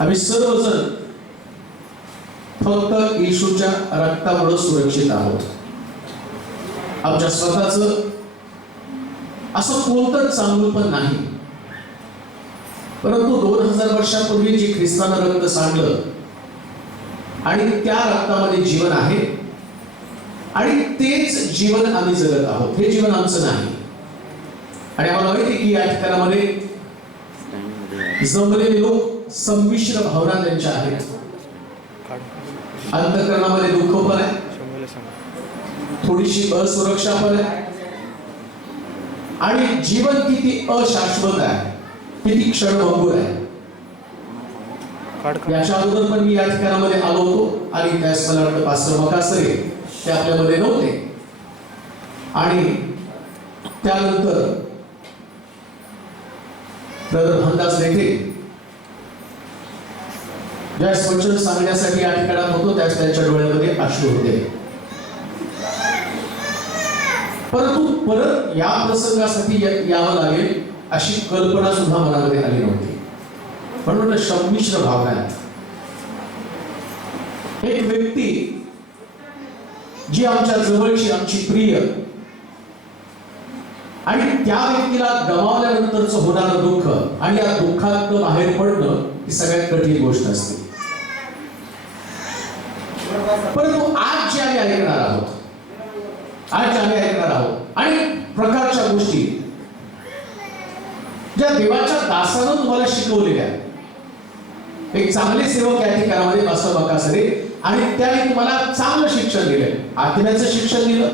आम्ही सर्वजण फक्त येशूच्या रक्तामुळे सुरक्षित आहोत. आमच्या स्वतःचं असं कोणतंच चांगलं पण नाही, परंतु 2000 वर्षापूर्वी जे ख्रिस्तानं रक्त सांडलं आणि त्या रक्तामध्ये जीवन आहे आणि तेच जीवन आम्ही जगत आहोत. हे जीवन आमचं नाही. आणि आम्हाला माहिती की या ठिकाणामध्ये जमलेले लोक संमिश्र भावना त्यांच्या आहेत. अंतःकरणामध्ये दुःख पण आहे, थोडीशी असुरक्षा पण आहे आणि जीवन किती अशाश्वत आहे, किती क्षणभंगूर आहे. याच्या अगोदर पण मी या ठिकाणामध्ये आलो होतो आणि त्यास मला वाटतं पास्टर मकासरे ते आपल्यामध्ये नव्हते. आणि त्यानंतर ब्रदर हंदास देखे ज्यास वचन सांगण्यासाठी या ठिकाणात होतो त्यास त्यांच्या डोळ्यामध्ये अश्रू होते. परंतु परत या प्रसंगासाठी यावं लागेल अशी कल्पना सुद्धा मनामध्ये आली नव्हती. म्हणून संमिश्र भावना आहे. एक व्यक्ती जी आमच्या जवळची, आमची प्रिय, आणि त्या व्यक्तीला गमावल्यानंतरच होणारं दुःख आणि या दुःखात बाहेर पडणं ही सगळ्यात कठीण गोष्ट असते. परंतु आज जे आम्ही ऐकणार आहोत आणि प्रकारच्या गोष्टी ज्या देवाच्या दासानं तुम्हाला शिकवलेल्या, एक चांगले सेवक या ठिकाणामध्ये पास्टर मकासरे, आणि त्याने तुम्हाला चांगलं शिक्षण दिलं. आत्म्याचं शिक्षण दिलं,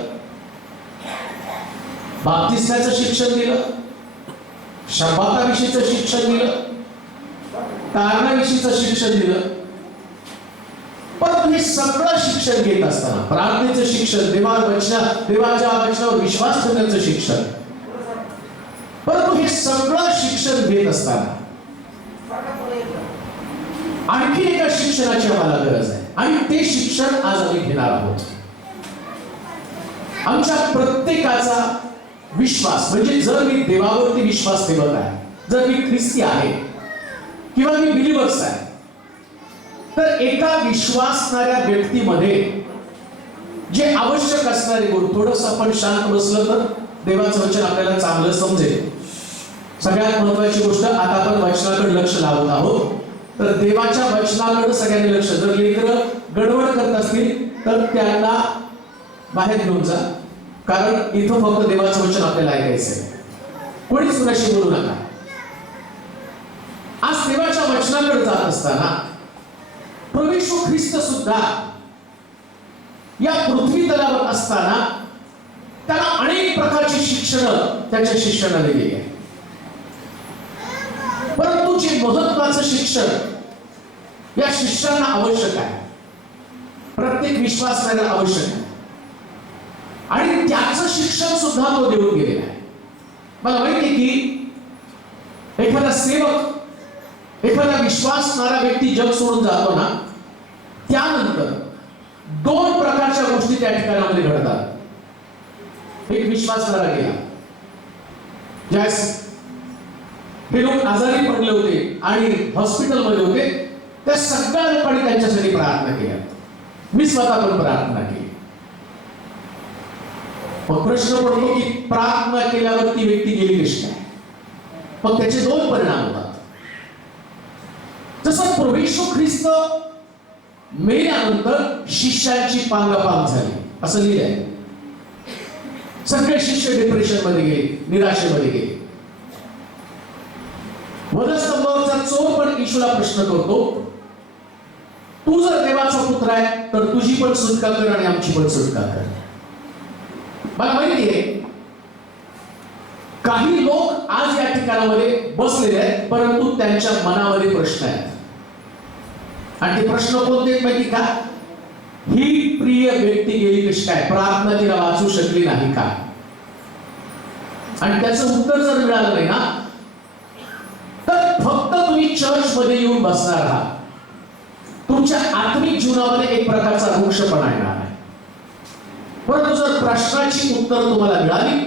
बाप्तिस्माचं शिक्षण दिलं, शब्दाविषयीचं शिक्षण दिलं, कारणाविषयीचं शिक्षण दिलं. पण हे सगळं शिक्षण घेत असताना प्रार्थनेचं शिक्षण, देवाच्या वचनावर विश्वास ठेवण्याचं शिक्षण, परंतु हे सगळं शिक्षण घेत असताना आणखी एका शिक्षणाची आम्हाला गरज आहे आणि ते शिक्षण आज आम्ही घेणार आहोत. आमच्या प्रत्येकाचा विश्वास, म्हणजे जर मी देवावरती विश्वास ठेवत आहे, जर मी ख्रिस्ती आहे किंवा मी बिलीव्हर्स आहे, तर एका विश्वासणाऱ्या व्यक्तीमध्ये जे आवश्यक असणारे गुण, थोडंसं आपण शांत बसलं तर देवाचं वचन आपल्याला चांगलं समजेल. सगळ्यात महत्वाची गोष्ट, आता आपण वचनाकडे लक्ष लावत आहोत, तर देवाच्या वचनाकडे सगळ्यांनी लक्ष. जर लेकरं गडबड करत असतील तर त्यांना बाहेर घेऊन जा, कारण इथं फक्त देवाचं वचन आपल्याला ऐकायचंय. कोणीच कुणाशी बोलू नका. आज देवाच्या वचनाकडे जात असताना प्रभू येशू ख्रिस्त सुद्धा या पृथ्वी तलावर असताना त्याला अनेक प्रकारची शिक्षण त्याच्या शिष्याला दिली आहे. परंतु जे महत्वाचं शिक्षण या शिष्यांना आवश्यक आहे, प्रत्येक विश्वासणाऱ्याला आवश्यक आहे, आणि त्याचं शिक्षण सुद्धा तो देऊन गेलेला आहे. मला माहिती आहे की एखादा सेवक, एखादा विश्वासणारा व्यक्ती जग सोडून जातो ना, त्यानंतर दोन प्रकारच्या गोष्टी त्या ठिकाणामध्ये घडतात. एक विश्वासणारा गेला, ज्यास हे लोक आजारी पडले होते आणि हॉस्पिटलमध्ये होते, त्या सगळ्या लोकांनी त्यांच्यासाठी प्रार्थना केल्या. मी स्वतः पण प्रार्थना केली. मग प्रश्न पडतो की प्रार्थना केल्यावर ती व्यक्ती गेली कशी काय? मग त्याचे दोन परिणाम होतात. जसं प्रभू येशू ख्रिस्त मेल्यानंतर शिष्यांची पांगापांग झाली असं लिहिलंय. सगळे शिष्य डिप्रेशन मध्ये गेले, निराशेमध्ये गेले. वधस्तंभावरचा चोर पण येशूला प्रश्न करतो, तू जर देवाचा पुत्र आहे तर तुझी पण सुटका कर आणि आमची पण सुटका कर. मला माहिती आहे काही लोक आज या ठिकाणामध्ये बसलेले आहेत, परंतु त्यांच्या मनामध्ये प्रश्न आहेत. आणि ते प्रश्न कोणते माहिती का? ही प्रिय व्यक्ती गेली कशी काय? प्रार्थना तिला वाचू शकली नाही का? आणि त्याचं उत्तर जर मिळालं नाही ना, तर फक्त तुम्ही चर्च मध्ये येऊन बसणार आहात. तुमच्या आत्मिक जीवनामध्ये एक प्रकारचा वृक्षपणा येणार आहे. परंतु जर प्रश्नाची उत्तर तुम्हाला मिळाली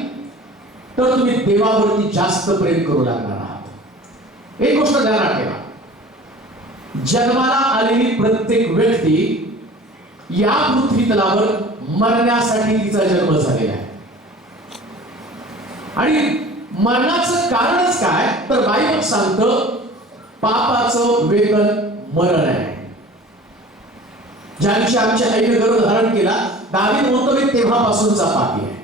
तर तुम्ही देवावरती जास्त प्रेम करू लागणार आहात. एक गोष्ट ध्यानात ठेवा, जन्माला आलेली प्रत्येक व्यक्ती या पृथ्वी तलावर मरण्यासाठी तिचा जन्म झालेला आहे. आणि मरणाचं कारणच काय तर बायबल सांगतं पापाचं वेतन मरण आहे. ज्या दिवशी आमच्या आईने गर्भ धारण केला दावीद म्हणतो मी तेव्हापासूनचा पापी आहे.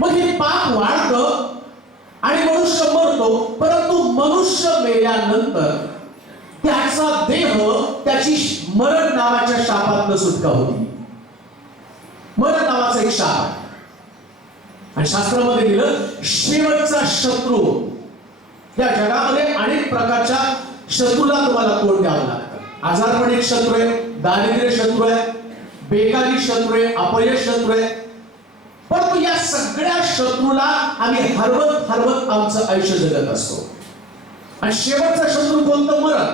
मग हे पाप वाढतं आणि मनुष्य मरतो. परंतु मनुष्य मेल्यानंतर त्याचा देह त्याची मरण नावाच्या शापातनं सुटका होती. मरण नावाचा एक शाप आहे आणि शास्त्रामध्ये दिलं शेवटचा शत्रू. या जगामध्ये अनेक प्रकारच्या शत्रूला तुम्हाला तोंड द्यावं लागतं. आजारपण एक शत्रू आहे, दारिद्र्य शत्रू आहे, बेकारी शत्रू आहे, अपयश शत्रू आहे. परंतु या सगळ्या शत्रूला आम्ही हरवत हरवत आमचं आयुष्य जगत असतो. आणि शेवटचा शत्रू कोणतं मरण.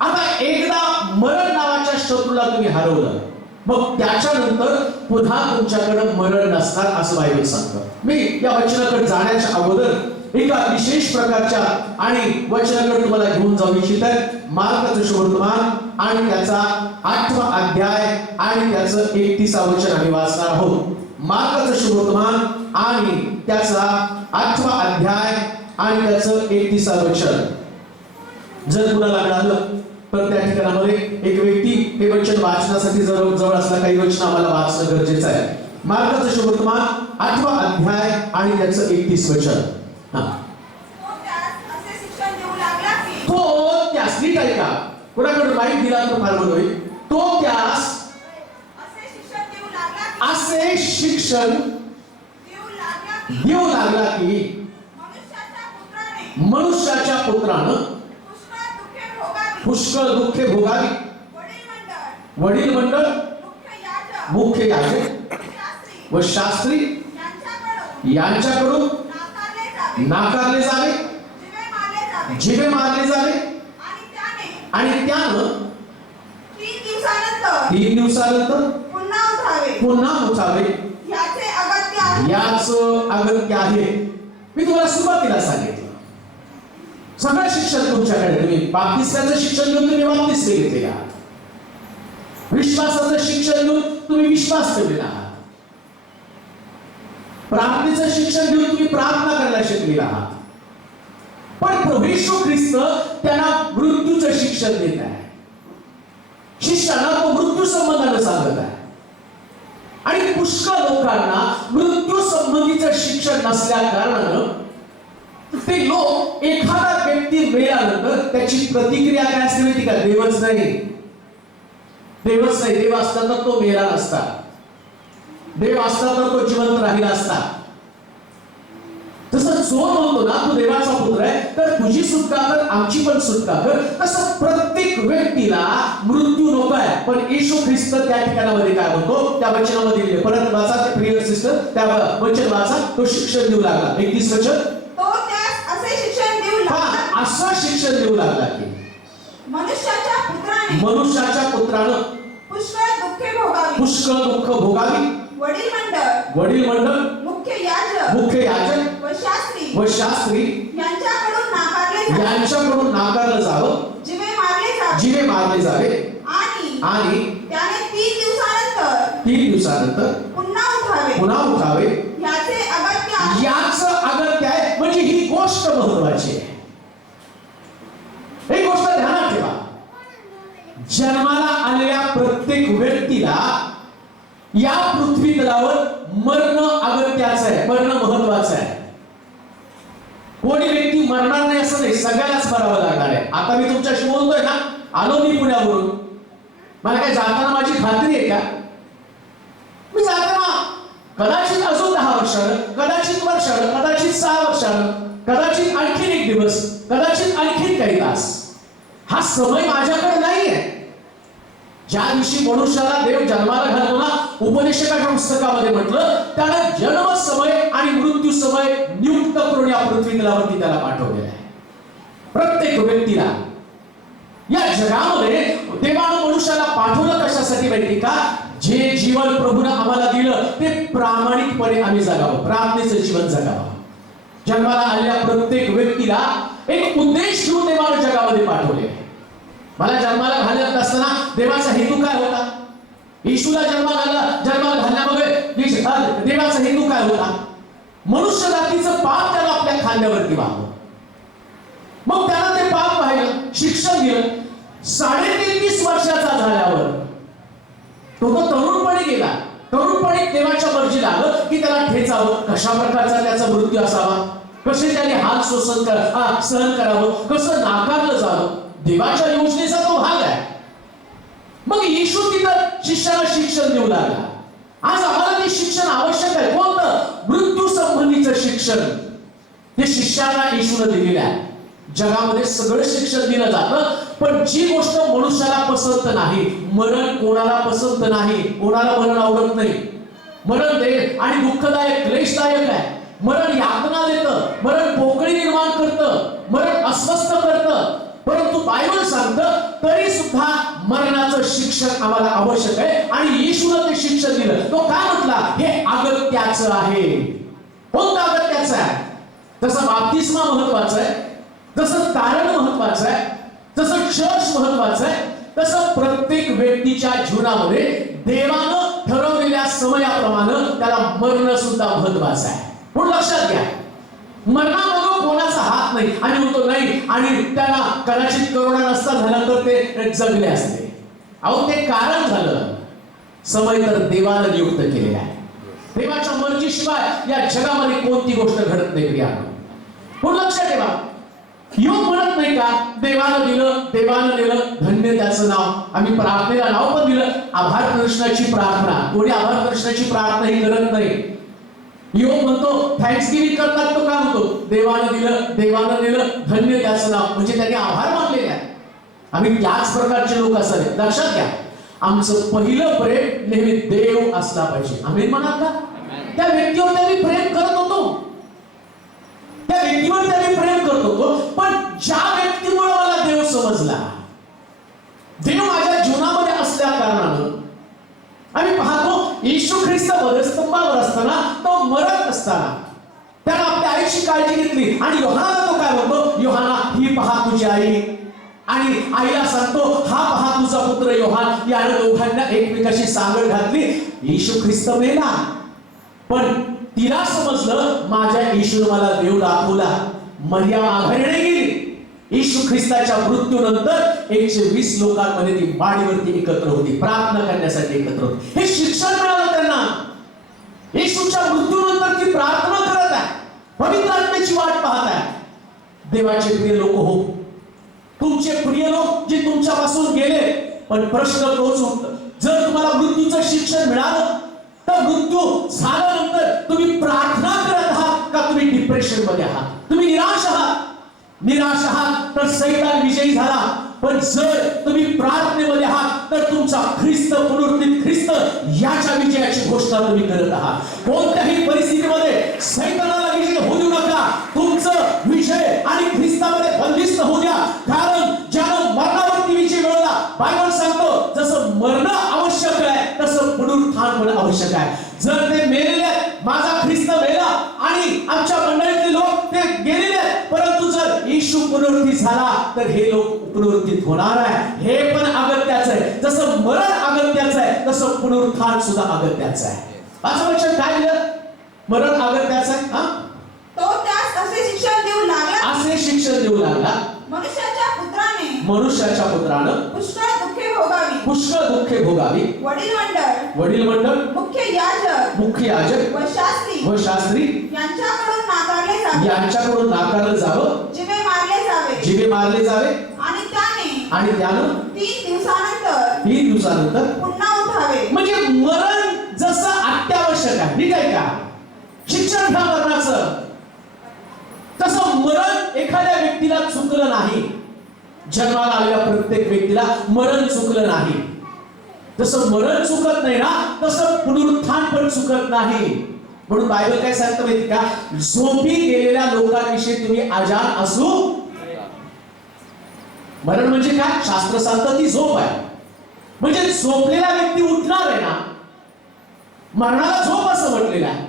आता एकदा मरण नावाच्या शत्रूला तुम्ही हरवलं मग त्याच्यानंतर पुन्हा तुमच्याकडे मरण नसणार असं बायबल सांगतं. मी या वचनाकडे जाण्याच्या अगोदर एका विशेष प्रकारच्या आणि वचनाकडे तुम्हाला घेऊन जाऊ इच्छित आहे. मार्काचं शुभवर्तमान आणि त्याचा 8वा अध्याय आणि त्याचं 31वा वचन आम्ही वाचणार आहोत. मार्काचं शुभवर्तमान आणि त्याचा 8वा अध्याय आणि त्याचं 31वा वचन. जर कुणाला मिळालं तर त्या ठिकाणामध्ये एक व्यक्ती हे वचन वाचण्यासाठी जवळ असला काही वचन आम्हाला वाचणं गरजेचं आहे. मार्काचं शुभवर्तमान 8वा अध्याय आणि त्याचं 31 वचन. तो त्यास नीट ऐका, कोणाकडे माईक दिला तर फार बरं होईल. तो त्यास असे शिक्षण देऊ लागला की मनुष्याच्या पुत्रानं पुष्कळ दुःखे भोगावी. वडील मंडळ, मुख्य याजक व शास्त्री यांच्याकडून नाकारले जावे, जिवे मारले जावे आणि त्यानं 3 दिवसानंतर पुन्हा उठावे. याच अगत्य आहे. मी तुम्हाला सुरुवातीला सांगितलं सगळं शिक्षण तुमच्याकडे. तुम्ही बाप्तिस्माचं शिक्षण घेऊन तुम्ही बाप्तिस्मे घेतलेले आहात. विश्वासाचं शिक्षण घेऊन तुम्ही विश्वास ठेवलेला आहात. प्रार्थनेचं शिक्षण घेऊन तुम्ही प्रार्थना करायला शिकलेला आहात. पण प्रभू येशू ख्रिस्त त्यांना मृत्यूचं शिक्षण देत आहे. शिष्याला तो मृत्यू संबंधानं सांगत आहे. आणि पुष्कळ लोकांना मृत्यू संबंधीचं शिक्षण नसल्या कारणानं ते लोक एखादा व्यक्ती मेल्यानंतर त्याची प्रतिक्रिया काय असते माहिती का? देवच नाही. देव असता तर तो मेला नसता. देव असता तर तो जिवंत राहिला असता. तसं जो म्हणतो ना तू देवाचा पुत्र आहे तर तुझी सुटका कर, आमची पण सुटका कर. तसं प्रत्येक व्यक्तीला मृत्यू नको आहे. पण येशू ख्रिस्त त्या ठिकाणामध्ये काय म्हणतो त्या वचनामध्ये परत वाचा प्रिय सिस्टर, त्या वचन वाचा. तो शिक्षण देऊ लागला. 31 वचन. असं शिक्षण देऊ लागला की मनुष्याच्या पुत्रानं पुष्कळ दुःख भोगावी. वडील मंडळ, मुख्य याजक व शास्त्री यांच्याकडून नाकारलं जावं, जिवे मारले जावे आणि त्याने 3 दिवसानंतर पुन्हा उठावे. याचं अगत्य आहे. म्हणजे ही गोष्ट महत्वाची आहे. एक गोष्ट ध्यानात ठेवा. जन्माला आलेल्या प्रत्येक व्यक्तीला या पृथ्वी तलावर मरणं अगत्याचं आहे, मरणं महत्वाचं आहे. कोणी व्यक्ती मरणार नाही असं नाही, सगळ्यालाच मरावं लागणार आहे. आता मी तुमच्याशी बोलतोय ना, आलो मी पुण्यावरून, मला काय जाताना माझी खात्री आहे का? मी जाताना कदाचित अजून 10 वर्षानं, कदाचित वर्षानं, कदाचित 6 वर्षानं, कदाचित आणखीन 1 दिवस, कदाचित आणखीन काही तास. हा समय माझ्याकडे नाहीये. ज्या दिवशी मनुष्याला देव जन्माला घालतो ना, उपदेशकाच्या पुस्तकामध्ये म्हटलं त्याला जन्म समय आणि मृत्यू समय नियुक्त करून या पृथ्वी तलावरती त्याला पाठवलेलं आहे. प्रत्येक व्यक्तीला या जगामध्ये देवानं मनुष्याला पाठवलं कशासाठी माहिती का? जे जीवन प्रभूने आम्हाला दिलं ते प्रामाणिकपणे आम्ही जगावं, प्रार्थनेचं जीवन जगावं. जन्माला आलेल्या प्रत्येक व्यक्तीला एक उद्देश घेऊन देवाने जगामध्ये पाठवले. मला जन्माला घालत असताना देवाचा हेतू काय होता? येशूला जन्माला घालण्यामध्ये देवाचा हेतू काय होता? मनुष्य जातीचं पाप त्याला आपल्या खांद्यावरती वाहवं. मग त्याला ते पाप पाहिलं, शिक्षण दिलं. 33.5 वर्षाचा झाल्यावर तो तरुणपणी गेला. तरुणपणी देवाच्या मर्जीला आलं की त्याला ठेचावं, कशा प्रकारचा त्याचा मृत्यू असावा, कसे त्याने हात सहन करावं, कसं नाकारलं जावं, देवाच्या योजनेचा तो भाग आहे. मग येशू तिथं शिष्याला शिक्षण देऊ लागला. आज आम्हाला ते शिक्षण आवश्यक आहे. कोणतं? मृत्यू संबंधीचं शिक्षण. ते शिष्याला येशूने दिलेलं आहे. जगामध्ये सगळं शिक्षण दिलं जातं, पण जी गोष्ट मनुष्याला पसंत नाही, मरण कोणाला पसंत नाही, कोणाला मरण आवडत नाही. मरण दे आणि दुःखदायक, क्लेशदायक आहे. मरण यातना देतं, मरण पोकळी निर्माण करतं, मरण अस्वस्थ करतं. परंतु बायबल सांगतं तरी सुद्धा मरणाचं शिक्षण आम्हाला आवश्यक आहे. आणि येशूने ते शिक्षण दिलं. तो काय म्हटला? हे अगत्याचं आहे. कोणतं अगत्याचं आहे? तसं बाप्तिस्मा महत्वाचं आहे, जसं तारण महत्वाचं आहे, जसं चर्च महत्वाचं आहे, तसं प्रत्येक व्यक्तीच्या जीवनामध्ये देवानं ठरवलेल्या समयाप्रमाणे त्याला मरण सुद्धा महत्वाचं आहे. म्हणून लक्षात घ्या, मरणामागं कोणाचा हात नाही. आणि म्हणतो नाही, आणि त्याला कदाचित करोना नसता झाला तर ते जगले असते. अहो, ते कारण झालं, समय तर देवानं नियुक्त केलेला आहे. देवाच्या मर्जीशिवाय या जगामध्ये कोणती गोष्ट घडत नाही प्रिया. म्हणून लक्षात ठेवा, योग म्हणत नाही का देवानं दिलं, धन्य त्याचं नाव. आम्ही प्रार्थनेला नाव पण दिलं, आभार प्रदर्शनाची प्रार्थना. कोणी आभार प्रदर्शनाची प्रार्थना ही करत नाही. योग म्हणतो थँक्सगिव्हिंग करतात, तो काय म्हणतो? देवानं दिलं, धन्य त्याचं नाव. म्हणजे त्याने आभार मानलेले आहे. आम्ही त्याच प्रकारचे लोक असावे. लक्षात घ्या, आमचं पहिलं प्रेम नेहमी देव असला पाहिजे. आम्ही म्हणाल का? त्या व्यक्तीवर त्यांनी प्रेम करत होतो, त्या व्यक्तीवर त्यांनी प्रेम करत होतो. पण ज्या व्यक्तीमुळे मला देव समजला, देव माझ्या जीवनामध्ये असल्या कारणानं आम्ही पाहतो येशू ख्रिस्त वधस्तंभावर असताना, तो मरत असताना त्यानं आपल्या आईची काळजी घेतली. आणि योहानाला तो काय म्हणतो? योहाना, ही पहा तुझी आई. आणि आईला सांगतो, हा पहा तुझा पुत्र योहान. यानं दोघांना एकमेकाशी सांगड घातली. येशू ख्रिस्त मेला, पण तिला समजलं माझ्या येशूने मला देव दाखवला. मरियम माघारी गेली. येशू ख्रिस्ताच्या मृत्यूनंतर 120 लोकांमध्ये ती माडीवरती एकत्र होती, प्रार्थना करण्यासाठी एकत्र होती. हे शिक्षण मिळालं त्यांना. येशूच्या मृत्यूनंतर ती प्रार्थना करत आहे, पवित्र आत्म्याची वाट पाहत आहे. देवाचे प्रिय लोक हो, तुमचे प्रिय लोक जे तुमच्यापासून गेले, पण प्रश्न तोच उठतो, जर तुम्हाला मृत्यूचं शिक्षण मिळालं तर मृत्यू झाल्यानंतर तुम्ही प्रार्थना करत आहात का तुम्ही डिप्रेशन मध्ये आहात? तुम्ही निराश आहात तर सैतान विजयी झाला. पण जर तुम्ही प्रार्थनेमध्ये आहात तर तुमचा ख्रिस्त, पुनरुत्थित ख्रिस्त याच्या विजयाची घोषणा तुम्ही करत आहात. कोणत्याही परिस्थितीमध्ये सैतानाला विजय होऊ देऊ नका. तुमचं विजय आणि ख्रिस्तामध्ये बंदिस्त होऊ द्या. कारण ज्यानं मरणावरती विजय मिळवला, बायबल सांगतो जसं मरण आवश्यक आहे तसं पुनरुत्थान होणं आवश्यक आहे. जर ते मेलेले आहेत, माझा ख्रिस्त मेला आणि आमच्या मंडळीतले लोक ते गेलेले आहेत, परंतु जर येशू पुनरुत्थित झाला तर हे लोक पुनरुत्थित होणार आहे. हे पण अगत्याचं आहे. जसं मरण अगत्याचं आहे तसं पुनरुत्थान सुद्धा अगत्याचं आहे. पाच वर्षात काय दिलं? मरण अगत्याचं आहे. तो त्यास असे शिक्षण देऊ लागला, मनुष्याच्या पुत्रानं पुष्कळ दुःखे भोगावी. वडील मंडळ, मुख्य याजक व शास्त्री यांच्याकडून नाकारलं जावं, जिवे मारले जावे. आणि त्यानं 3 दिवसानंतर पुन्हा उठावे. म्हणजे मरण जसं अत्यावश्यक आहे, ठीक आहे का? शिक्षण घ्या मरणाचं. तसं मरण एखाद्या व्यक्तीला चुकलं नाही. जन्माला आलेल्या प्रत्येक व्यक्तीला मरण चुकलं नाही. जसं मरण चुकत नाही ना, तसं पुनरुत्थान पण चुकत नाही. म्हणून बायबल काय सांगतं माहिती का? झोपी गेलेल्या लोकांविषयी तुम्ही अजाण असू. मरण म्हणजे काय? शास्त्र सांगतं ती झोप आहे. म्हणजे झोपलेला व्यक्ती उठणार आहे ना, मरणाला झोप असं म्हटलेलं आहे.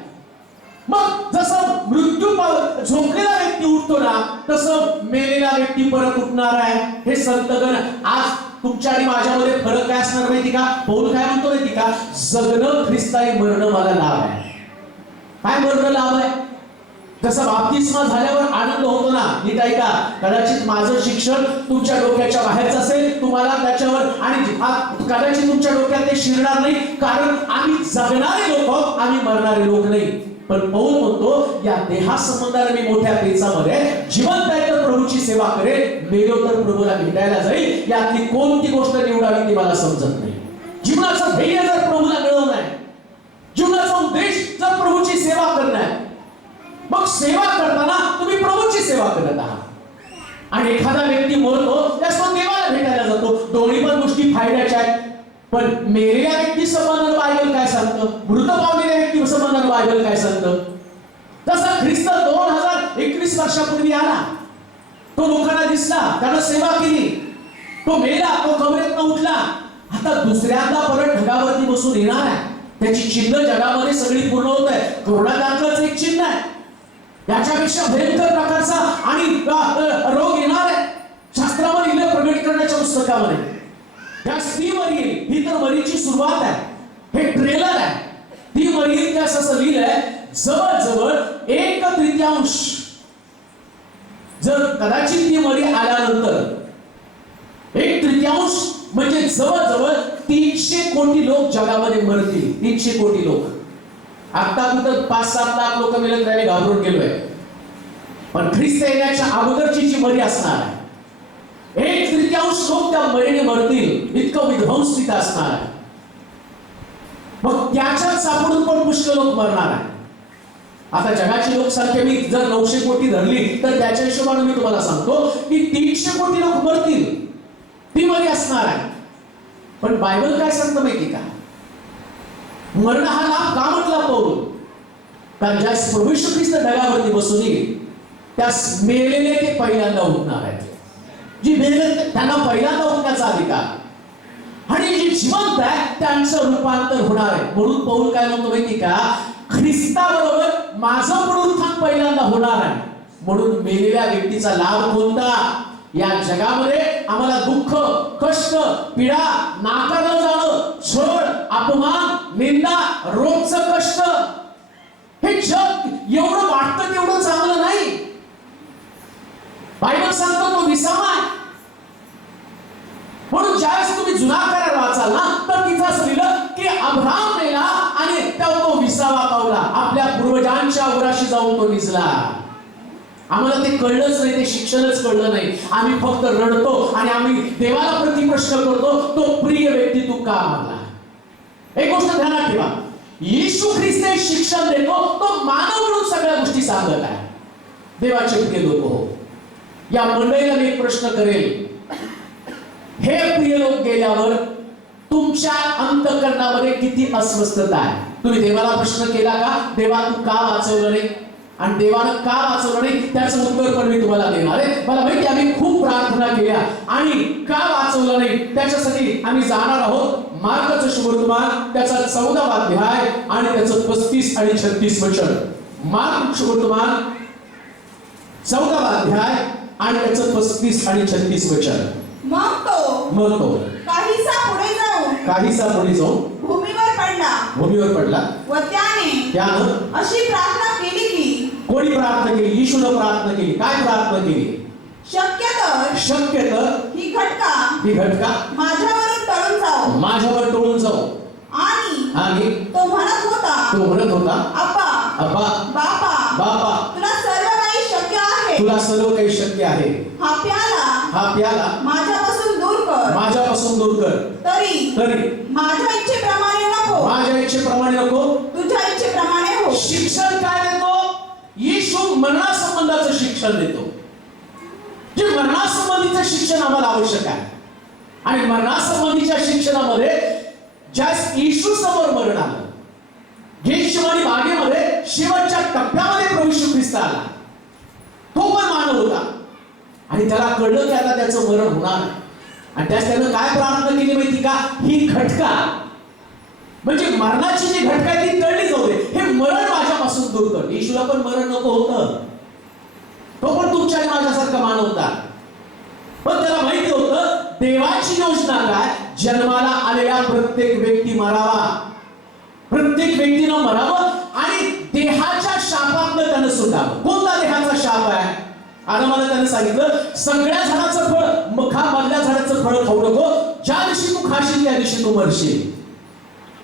मग जसं झोपलेला व्यक्ती व्यक्ती उठतो ना तसं मेलेला व्यक्ती परत उठणार आहे. हे संतगण आज तुमच्या आणि माझ्यामध्ये फरक काय असणार माहिती का? पौल काय म्हणतो माहिती का? जगणं ख्रिस्ताई, मरणं मला लाभ आहे. काय मरणं लाभ आहे? जसं बाप्तिस्मा झाल्यावर आनंद होतो ना, नीट ऐका. कदाचित माझं शिक्षण तुमच्या डोक्याच्या बाहेरच असेल, तुम्हाला त्याच्यावर आणि कदाचित तुमच्या डोक्यात ते शिरणार नाही, कारण आम्ही जगणारे लोक आहोत, आम्ही मरणारे लोक नाही. पण पौल म्हणतो या देहासंबंधाने मी मोठ्या पेचामध्ये जिवंत आहे तर प्रभूची सेवा करेल, मेलो तर प्रभूला भेटायला जाईल. यातली कोणती गोष्ट निवडावी ती मला समजत नाही. जीवनाचं ध्येय जर प्रभूला मिळवणं आहे, जीवनाचा उद्देश जर प्रभूची सेवा करणं आहे, मग सेवा करताना तुम्ही प्रभूची सेवा करत आहात. आणि एखादा व्यक्ती मरतो त्यास तो देवाला भेटायला जातो, दोन्ही पण गोष्टी फायद्याच्या आहेत. पण मेलेल्या व्यक्ती संबंधानं बायबल काय सांगतं? मृत पावलेल्या व्यक्ती संबंधानं बायबल काय सांगतं? जसा ख्रिस्त 2021 वर्षापूर्वी आला, तो लोकांना दिसला, त्यानं सेवा केली, तो मेला, तो कबरेतनं उठला, आता दुसऱ्यांदा परत ढगावरती बसून येणार आहे. त्याची चिन्ह जगामध्ये सगळी पूर्ण होत आहे. कोरोनाच एक चिन्ह आहे, याच्यापेक्षा भयंकर प्रकारचा आणि रोग येणार आहे. शास्त्रामध्ये लिहिलं प्रगट करण्याच्या पुस्तकामध्ये त्या स्त्री मरी, ही तर मरीची सुरुवात आहे, हे ट्रेलर आहे. ती मरी त्यास असं लिहिलंय, जवळजवळ 1/3 जर कदाचित ती मरी आल्यानंतर 1/3 म्हणजे जवळजवळ 300 कोटी लोक जगामध्ये मरतील. 300 कोटी लोक. आता कुठं 5-7 लाख लोक मेले त्याने घाबरून गेलोय. पण ख्रिस्त येण्याच्या अगोदरची जी मरी असणार आहे, 1/3 लोक त्या मरीने मरतील, इतकं विध्वंस तिथं असणार आहे. मग त्याच्यात सापडून पण पुष्कळ लोक मरणार आहे. आता जगाची लोकसंख्या मी जर 900 कोटी धरली तर त्याच्या हिशोबाने मी तुम्हाला सांगतो की 300 कोटी लोक मरतील, ती मरी असणार आहे. पण बायबल काय सांगतं माहिती का? मरण हा लाभ का म्हटला पौल? कारण ज्या प्रभू येशू ख्रिस्त ढगावरती बसून येईल त्यास मेलेले ते पहिल्यांदा उठणार आहेत. जी मेले त्यांना पहिल्यांदा उठण्याचा अधिकार, आणि जी जिवंत आहे त्यांचं रूपांतर होणार आहे. म्हणून पौल काय म्हणतो माहिती का? ख्रिस्ताबरोबर माझं पुनरुत्थान पहिल्यांदा होणार आहे. म्हणून मेलेल्या व्यक्तीचा लाभ कोणता? या जगामध्ये आम्हाला दुःख, कष्ट, पीडा, नाकारलं जाणं, छळ, अपमान, निंदा, रोजचं कष्ट, हे जग एवढं वाटतं तेवढं चांगलं नाही. बायबल सांगतो तो विसावा आहे. म्हणून ज्यावेळेस तुम्ही जुना करार वाचाल ना तर तिथं असं लिहिलं की अब्राम मेला आणि तो विसावा पावला, आपल्या पूर्वजांच्या उराशी जाऊन तो निजला. आम्हाला ते कळलंच नाही, ते शिक्षणच कळलं नाही. आम्ही फक्त रडतो आणि आम्ही देवाला प्रतिप्रश्न करतो, तो प्रिय व्यक्ती तू का मारला? एक गोष्ट ध्यानात ठेवा, येशू ख्रिस्त शिक्षण देतो, तो मानव म्हणून सगळ्या गोष्टी सांगत आहे. देवाचे प्रिय लोक हो, या मंडळीला मी एक प्रश्न करेल. हे प्रिय लोक गेल्यावर तुमच्या अंतःकरणामध्ये किती अस्वस्थता आहे? तुम्ही देवाला प्रश्न केला का? देवा तू का वाचवलं नाही? आणि देवानं का वाचवलं नाही त्याचं उत्तर पण मी तुम्हाला देणार आहे. मला माहिती आम्ही खूप प्रार्थना केल्या आणि का वाचवलं नाही त्याच्यासाठी आम्ही जाणार आहोत मार्कचं शुभवर्तमान त्याचा 14वा अध्याय आणि त्याचं 35 आणि 36 वचन. मार्क शुभवर्तमान 14वा अध्याय आणि त्याचं 35 आणि 36 वचन. मग तो काहीसा पुढे जाऊन भूमीवर पडला व त्यानं अशी प्रार्थना केली की, कोणी प्रार्थना केली? येशूनं प्रार्थना केली. काय प्रार्थना केली? शक्य तर ही घटका माझ्यावर टळून जाऊ. आणि तो म्हणत होता अप्पा बापा तुला सर्व काही शक्य आहे. हा प्याला माझ्यापासून दूर कर. तरी माझ्या इच्छेप्रमाणे नको तुझ्या इच्छेप्रमाणे हो. शिक्षण काय देतो? येशू मरणासंबंधाचं शिक्षण देतो. जे मरणासंबंधीचं शिक्षण आम्हाला आवश्यक आहे. आणि मरणासंबंधीच्या शिक्षणामध्ये ज्या येशू समोर मरण आलं, गेशवानी बागेमध्ये शेवटच्या टप्प्यामध्ये प्रभू येशू ख्रिस्त आला, तो पण मानव होता आणि त्याला कळलं की आता त्याचं मरण होणार आहे. आणि त्यानं काय प्रार्थना केली माहिती का? ही घटका म्हणजे मरणाची जी घटका आहे ती टळली जाऊ दे, हे मरण माझ्यापासून दूर कर. येशूला पण मरण नको होतं, तो तुमच्या आणि माझ्यासारखा मानव होता, पण त्याला माहिती होतं देवाची योजना काय, जन्माला आलेला प्रत्येक व्यक्ती मरावा, प्रत्येक व्यक्तीनं मरावं आणि देहाच्या शापातनं त्यानं सुटावं. कोणता देहाचा शाप आहे? आदमाला त्यानं सांगितलं सगळ्या झाडाचं फळ मधल्या झाडाचं फळ खाऊ नको, ज्या दिवशी तू खाशील त्या दिवशी तू मरशील.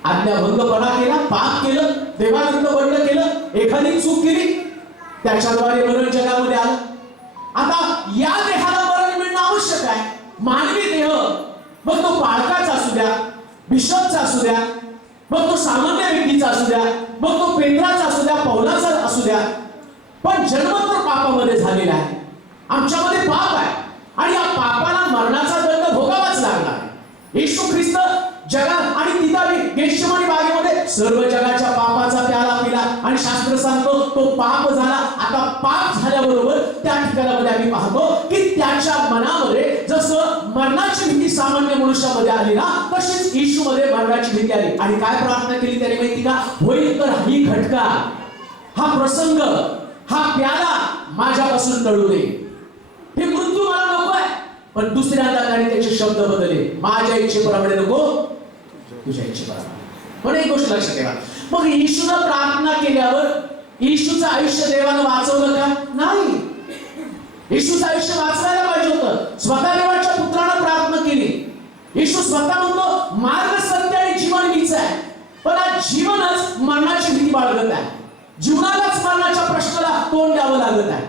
आज्ञाभंगपणा केला, पाप केलं, देवाविरुद्ध बंड केलं, एखादी चूक केली, त्याच्याद्वारे मरण जगामध्ये आलं. आता या देहाला मरण मिळणं आवश्यक आहे. मानवी देह, मग तो बाळकाचा असू द्या, बिशपचा असू द्या, मग तो सामान्य व्यक्तीचा असू द्या, मग तो पेंद्राचा असू द्या, पौलाचा असू द्या, पण जन्म तर पापामध्ये झालेला आहे. आमच्यामध्ये पाप आहे आणि या पापाला मरणाचा दंड भोगावाच लागणार. येशू ख्रिस्त जगात आणि तिथं गेशमानी बागेमध्ये सर्व जगाच्या पापाचा प्याला पिला आणि शास्त्र सांगतो तो पाप झाला. आता पाप झाल्याबरोबर त्या ठिकाणामध्ये आम्ही पाहतो की त्याच्या मनामध्ये जसं मरणाची भीती सामान्य मनुष्यामध्ये आली ना, तशीच येशूमध्ये मरणाची भीती आली. आणि काय प्रार्थना केली त्याने माहिती का? होईल तर ही घटका, हा प्रसंग, हा प्याला माझ्यापासून टळू दे. हे मृत्यू मला नको आहे, पण दुसऱ्यांदा त्याने त्याचे शब्द बदलले, माझ्या इच्छेप्रमाणे नको, तुझ्या इच्छेप्रमाणे. पण एक गोष्ट लक्षात ठेवा, मग येशूनं प्रार्थना केल्यावर येशूचं आयुष्य देवानं वाचवलं का? नाही. येशूचं आयुष्य वाचवायला पाहिजे होतं. स्वतः देवाच्या पुत्रानं प्रार्थना केली. येशू स्वतः म्हणतो मार्ग, सत्य आणि जीवन मीच आहे, पण आज जीवनच मरणाची भीती बाळगत आहे. जीवनालाच मरणाच्या प्रश्नाला तोंड द्यावं लागत आहे.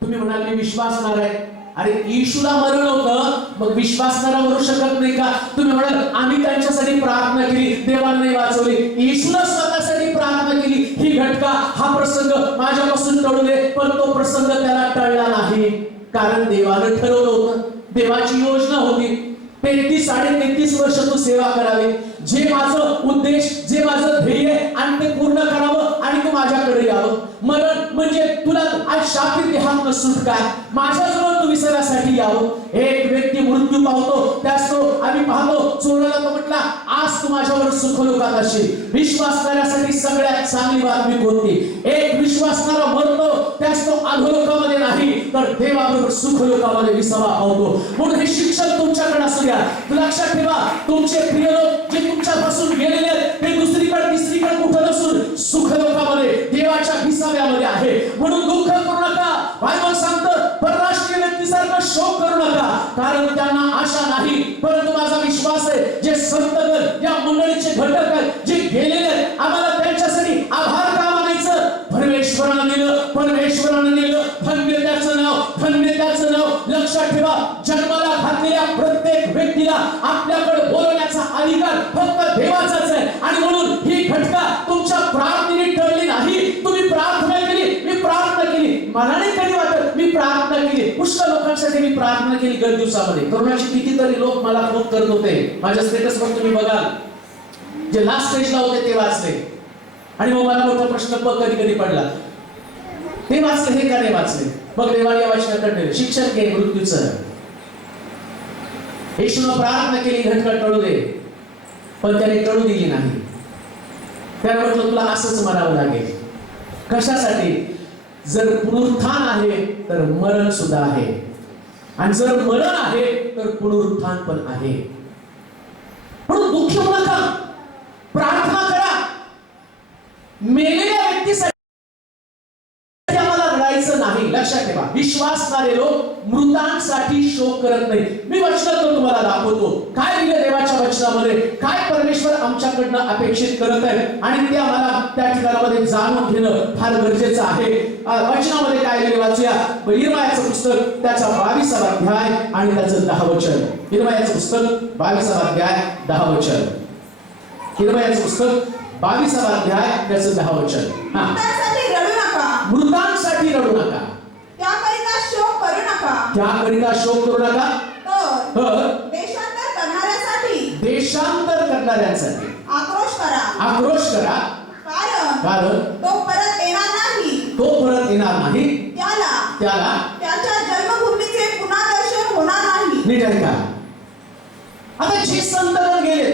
तुम्ही म्हणाल मी विश्वासणार आहे. अरे येशूला मरण होतं, मग विश्वासणारा मरू शकत नाही का? तुम्ही म्हणाल आम्ही त्यांच्यासाठी प्रार्थना केली, देवाने नाही वाचवली. येशूला स्वतःसाठी प्रार्थना केली, ही घटका, हा प्रसंग माझ्यापासून टळू दे, पण तो प्रसंग त्याला टळला नाही. कारण देवानं ठरवलं होतं, देवाची योजना होती. 33-33 वर्ष तू सेवा करावी, जे माझं उद्देश, जे माझं ध्येय आणि ते पूर्ण करावं आणि तू माझ्याकडे यावं. मरण म्हणजे तुला आज शापित देहातनं सुटका, माझ्याजवळ तू विसरासाठी यावं. एक व्यक्ती मृत्यू पावतो, त्यास तो आम्ही पाहतो चोराला तो म्हटला आज तू माझ्यावर सुखलोकात असेल. विश्वासणाऱ्यासाठी सगळ्यात चांगली बातमी कोणती? एक विश्वासणारा मरतो, त्यास तो अधोलोकामध्ये नाही तर देवाबरोबर सुखलोकामध्ये विसावा पावतो. म्हणून हे शिक्षण तुमच्याकडे असू द्या. लक्षात ठेवा, तुमचे प्रिय लोक जे तुमच्यापासून गेलेले आहेत ते दुसरीकडे तिसरीकडे कुठं नसून सुखलोकामध्ये देवाच्या विसाव्यामध्ये आहे. म्हणून दुःख करू नका. बायबल सांगतं परराष्ट्रीय व्यक्तीसारखं शोक करू नका, कारण त्यांना आशा नाही, परंतु माझा विश्वास आहे जे संतगण या मंडळीचे घटक आहेत, जे गेलेले आहेत, आम्हाला त्यांच्यासाठी आभार का मानायचं? परमेश्वरानं दिलं, परमेश्वरानं दिलं, धन्य त्याचं नाव, धन्य त्याचं नाव. लक्षात ठेवा, जन्माला घातलेल्या प्रत्येक व्यक्तीला आपल्याकडे बोलवण्याचा अधिकार फक्त देवाचाच आहे. आणि म्हणून ही घटका तुमच्या प्रार्थनेने टळली नाही. तुम्ही प्रार्थना केली, मी प्रार्थना केली, मला नाही कधी वाटत मी प्रार्थना केली. पुष्कळ लोकांसाठी मी प्रार्थना केली गत दिवसामध्ये. करोनाचे कितीतरी लोक मला फोन करत होते. माझ्या स्टेटसवर तुम्ही बघाल, जे लास्ट स्टेजला होते ते वाचले. आणि मग मला मोठा प्रश्न कधी कधी पडला, ते वाचले हे का नाही वाचले? मग देवाने या वचनाकडे शिक्षण घे मृत्यूचं. येशूनं प्रार्थना केली घटका टळू दे, पण त्याने टळू दिली नाही. त्याने म्हटलं तुला असंच मरावं लागेल. कशासाठी? जर पुनरुत्थान आहे तर मरण सुद्धा आहे, आणि जर मरण आहे तर पुनरुत्थान पण आहे. म्हणून दुःखी होऊ नका, प्रार्थना करा. मेलेल्या व्यक्तीसाठी आम्हाला रडायचं नाही. लक्षात ठेवा, विश्वासणारे लोक मृतांसाठी शोक करत नाही. मी वचनातून तुम्हाला दाखवतो काय दिलं देवाच्या वचनामध्ये, काय परमेश्वर आमच्याकडनं अपेक्षित करत आहे, आणि ते आम्हाला त्या ठिकाणामध्ये जाणून घेणं फार गरजेचं आहे. वचनामध्ये काय लिहिलं वाचूया. यिर्मयाचं पुस्तक त्याचा 22वा अध्याय आणि त्याचं 10 वचन. यिर्मयाचं पुस्तक 22वा अध्याय 10 वचन. यिर्मयाचं पुस्तक 22वा अध्याय त्याचं 10 वचन. मृतांसाठी रडू नका, मृतांसाठी रडू नका, त्याकरिता शोक करू नका, त्याकरिता शोक करू नका, तर देशांतर करणाऱ्यासाठी, देशांतर करणाऱ्यांसाठी आक्रोश करा, आक्रोश करा, कारण तो परत येणार नाही, तो परत येणार नाही, त्याला त्याच्या जन्मभूमीचे पुन्हा दर्शन होणार नाही. नीट ऐका. आता जे संतगण गेले,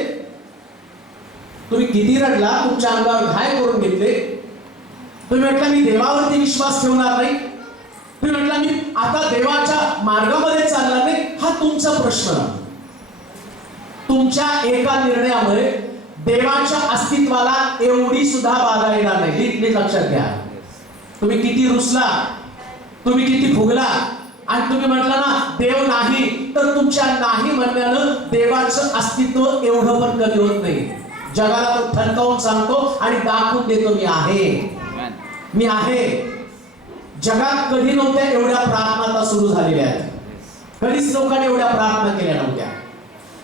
तुम्ही किती रडला, तुमच्या अंगावर घाय करून घेतले, तुम्ही म्हटलं मी देवावरती विश्वास ठेवणार नाही, तुम्ही म्हटला मी आता देवाच्या मार्गामध्ये चालणार नाही, हा तुमचा प्रश्न. तुमच्या एका निर्णयामुळे देवाच्या अस्तित्वाला एवढी सुद्धा बाधा येणार नाही. नीट लक्षात घ्या. तुम्ही किती रुसला, तुम्ही किती फुगला आणि तुम्ही म्हटला ना देव नाही, तर तुमच्या नाही म्हणण्यानं देवाचं अस्तित्व एवढं पण कमी होत नाही. जगाला तो ठणकावून सांगतो आणि दाखवून देतो मी आहे, मी आहे. जगात कधी नव्हत्या एवढ्या प्रार्थना आता सुरू झालेल्या आहेत. कधीच लोकांनी एवढ्या प्रार्थना केल्या नव्हत्या,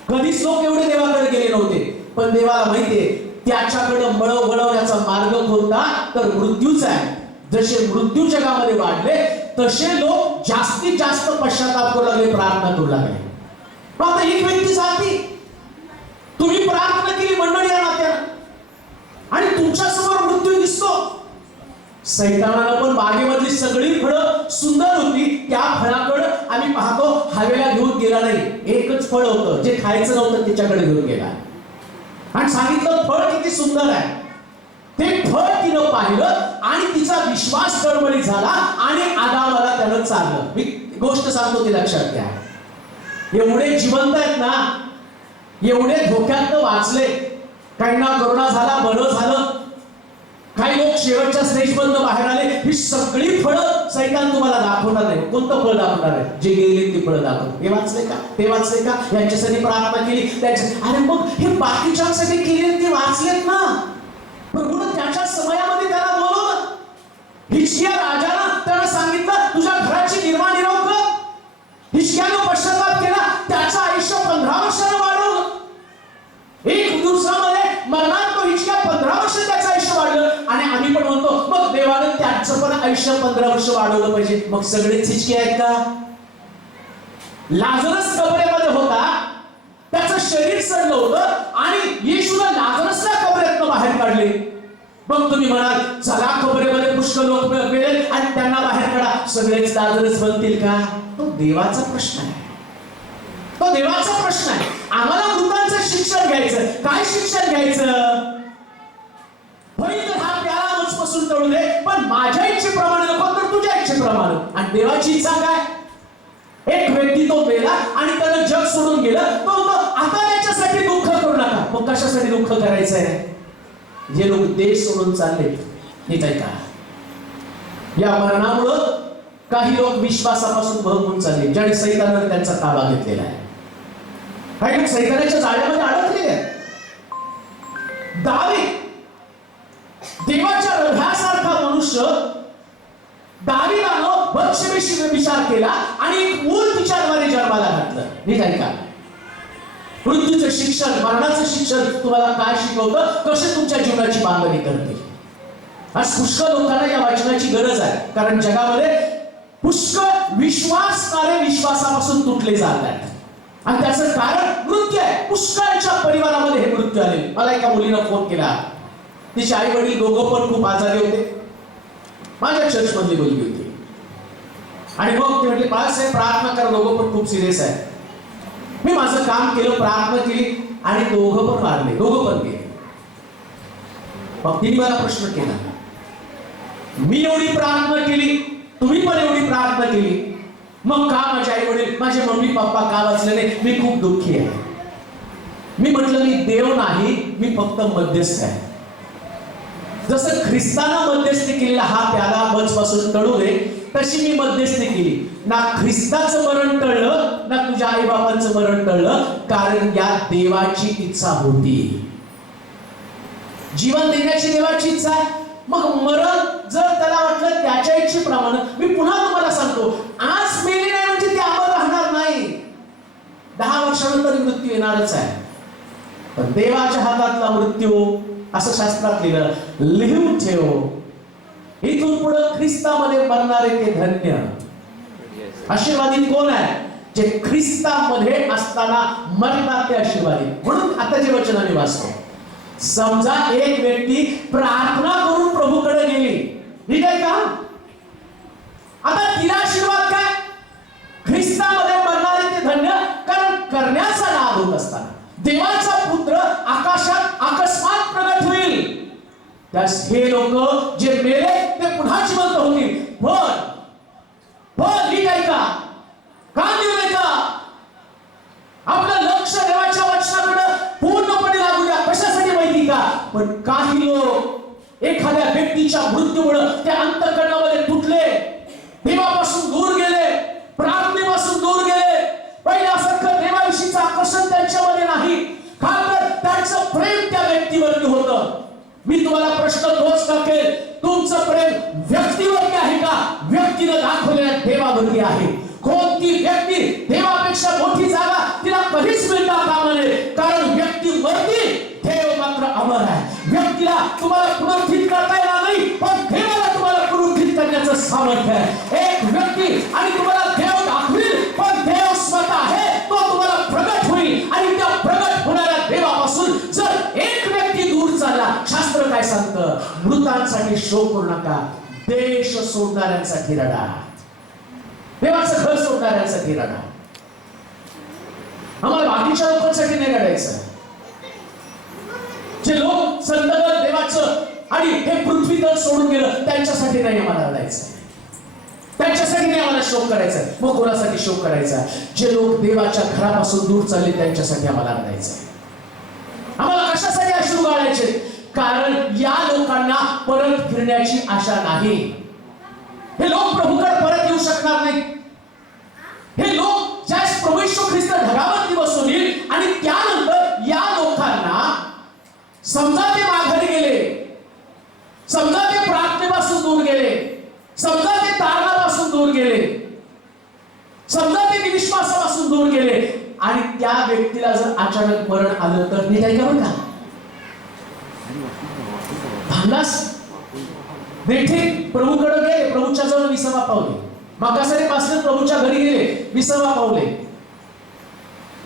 कधीच लोक एवढे देवाकडे गेले नव्हते. पण देवाला माहितीये त्याच्याकडे वळवण्याचा मार्ग कोणता, तर मृत्यूच आहे. जसे मृत्यू जगामध्ये वाढले तसे लोक जास्तीत जास्त पश्चाताप करू लागले, प्रार्थना करू लागले. आता एक व्यक्ती सांगते तुम्ही प्रार्थना केली मंडळी या नात्यानं आणि तुमच्या समोर मृत्यू दिसतो. सैतानानं पण बागेमधली सगळी फळं सुंदर होती, त्या फळाकडे आम्ही पाहतो हवेला घेऊन गेला नाही. एकच फळ होतं जे खायचं नव्हतं त्याच्याकडे घेऊन गेला आणि सांगितलं फळ किती सुंदर आहे. ते फळ तिनं पाहिलं आणि तिचा विश्वास तळमळीत झाला आणि आदामाला त्यानं चाललं. मी गोष्ट सांगतो ती लक्षात घ्या. एवढे जिवंत आहेत ना, एवढे धोक्यात वाचले. काहींना कोरोना झाला, बरं झालं. काही लोक शेवटच्या स्टेजमधून बाहेर आले. ही सगळी फळं सैतान तुम्हाला दाखवणार नाही. कोणतं फळ दाखवणार आहे? जे गेले ती फळं दाखवणार. हे वाचले का, ते वाचले का, यांच्यासाठी प्रार्थना केली अरे मग हे बाकीच्यांसाठी केली ते वाचलेत ना. प्रभूने त्याच्या समयामध्ये त्याला बोलवलं. हिजकिया राजानं त्याला सांगितलं तुझ्या घराची निर्माण कर. हिजकियानं पश्चाताप केला, त्याचं आयुष्य 15 वर्षानं वाढवलं. एक दिवसामध्ये मरणार तो हिजकिया 15 वर्ष त्याचं आयुष्य वाढलं. आणि आम्ही पण म्हणतो मग देवानं त्याचं पण आयुष्य 15 वर्ष वाढवलं पाहिजे. मग सगळेच हिजकिया आहेत का? लाजरस कबरेमध्ये होता, त्याचं शरीर सडलं होतं आणि येशूला लाजरसला कबरेतनं बाहेर काढले. मग तुम्ही म्हणाल चला कबरेमध्ये पुष्कळ लोक मिळेल आणि त्यांना बाहेर काढा, सगळेच लाजरस बनतील का? तो देवाचा प्रश्न आहे, तो देवाचा प्रश्न आहे. आम्हाला मृतांचं शिक्षण घ्यायचं. काय शिक्षण घ्यायचं? होईल तर हा प्याला मजपासून टळू दे, पण माझ्या इच्छेप्रमाणे नको तर तुझ्या इच्छेप्रमाणे. आणि देवाची इच्छा काय? एक व्यक्ती तो मेला आणि त्यानं जग सोडून गेलं. तो आता त्याच्यासाठी दुःख करू नका. मग कशासाठी दुःख करायचंय? जे लोक देश सोडून चालले, नीट ऐका, या मरणामुळं काही लोक विश्वासापासून भरपूर चालले, ज्याने सैतानाने त्यांचा ताबा घेतलेला आहे. काही लोक सैतानाच्या जाळ्यामध्ये अडकलेले आहेत. दावीद देवाच्या हृदयासारखा मनुष्य, दावीदानं बत्शेबेशी व्यभिचार केला आणि एक मूल तिच्याद्वारे जन्माला घातलं. नीट ऐका, मृत्यूचं शिक्षण, मरणाचं शिक्षण तुम्हाला काय शिकवतं? कसे तुमच्या जीवनाची बांधणी करते. आज पुष्कळ लोकांना या वाचनाची गरज आहे, कारण जगामध्ये पुष्कळ विश्वासणारे विश्वासापासून तुटले जात आहेत आणि त्याचं कारण मृत्यू आहे. पुष्कळच्या परिवारामध्ये हे मृत्यू आले. मला एका मुलीनं फोन केला, तिचे आई वडील दोघं पण खूप आजारी होते. माझ्या चर्च मधली मुलगी होती आणि मग ते म्हटले बाळासाहेब प्रार्थना करा, दोघं पण खूप सिरियस आहे. मी माझं काम केलं, प्रार्थना केली आणि दोघं पण मारले, दोघं पण गेले. मग तिने मला प्रश्न केला, मी एवढी प्रार्थना केली, तुम्ही पण एवढी प्रार्थना केली, मग का माझे आई वडील, माझे मम्मी पप्पा का वाचले नाही? मी खूप दुःखी आहे. मी म्हटलं मी देव नाही, मी फक्त मध्यस्थ आहे. जसं ख्रिस्तानं मध्यस्थी केलेला हा प्याला मजपासून टळू दे, तशी मी मध्यस्थी केली. ना ख्रिस्ताचं मरण टळलं, ना तुझ्या आई बाबांचं मरण टळलं, कारण या देवाची इच्छा होती. जीवन देण्याची देवाची इच्छा आहे. मग मरण जर त्याला वाटलं त्याच्या इच्छेप्रमाणे, मी पुन्हा तुम्हाला सांगतो, आज मेली नाही म्हणजे ती अमर राहणार नाही. 10 वर्षानंतर मृत्यू येणारच आहे. पण देवाच्या हातातला मृत्यू, असं शास्त्रात लिहिलं, लिहून ठेव. इथून पुढे ख्रिस्तामध्ये मरणारे ते धन्य. आशीर्वादी कोण आहे? जे ख्रिस्तामध्ये असताना मरणार ते आशीर्वादी. म्हणून आता जे वचन आम्ही वाचतो, समजा एक व्यक्ती प्रार्थना करून प्रभूकडे गेली, ठीक आहे का? आता तिला आशीर्वाद काय? ख्रिस्तामध्ये मरणारे ते धन्य, कारण करण्याचा लाभ होत असताना देवाचा पुत्र आकाशात अकस्मात प्रगट होईल. त्यास हे लोक जे मेले ते पुन्हा जिवंत होतील. पण एखाद्या व्यक्तीच्या मृत्यूमुळे ते अंतःकरणामध्ये तुटले, देवापासून दूर गेले, प्रार्थनेपासून दूर गेले, पहिल्यासारखं देवाविषयीचं आकर्षण त्यांच्यामध्ये नाही, का तर त्यांचं प्रेम त्या व्यक्तीवरती होतं. मी तुम्हाला प्रश्न तोच टाकेल, तुमचं प्रेम व्यक्तीवरती आहे का व्यक्तीनं दाखवलेल्या देवावरती आहे? कोणती व्यक्ती देवापेक्षा मोठी जागा तिला कधीच मिळता कामा नये, कारण व्यक्तीवरती देव मात्र अमर आहे. व्यक्तीला तुम्हाला पुनरुत्थित करता येणार नाही, पण देवाला तुम्हाला पुनरुत्थित करण्याचं सामर्थ्य आहे. एक व्यक्ती आणि तुम्हाला देव दाखवेल, पण देव स्वतः आहे तो तुम्हाला प्रगट होईल, आणि त्या प्रगट होणाऱ्या देवापासून जर एक व्यक्ती दूर चालला, शास्त्र काय सांगतं? मृतांसाठी शोक करू नका, देश सोडणाऱ्यांसाठी रडा, देवाचं घर सोडणाऱ्यांसाठी रडा. आम्हाला बाकीच्या लोकांसाठी नाही रडायचं. जे लोक संतगत देवाचं आणि हे पृथ्वी तर सोडून गेलं त्यांच्यासाठी नाही आम्हाला रडायचं, त्यांच्यासाठी नाही आम्हाला शोक करायचा. मग कोणासाठी शोक करायचा? जे लोक देवाच्या घरापासून दूर चालले त्यांच्यासाठी आम्हाला रडायचं. आम्हाला कशासाठी अश्रू गाळायचे? कारण या लोकांना परत फिरण्याची आशा नाही. हे लोक प्रभूकडे परत येऊ शकणार नाही. हे लोक ज्यास प्रभू येशू ख्रिस्त ढगावरती बसून येईल, आणि त्यानंतर या लोकांना समजा ते माघारी गेले, समजा ते प्रार्थनेपासून दूर गेले, समजा ते तारणापासून दूर गेले, समजा ते विश्वासापासून दूर गेले, आणि त्या व्यक्तीला जर अचानक मरण आलं तर मी काय करू का? भांडास देठे प्रभूकडे गेले, प्रभूच्या जवळ विसावा पावले, मागासरे पासून प्रभूच्या घरी गेले, विसावा पावले.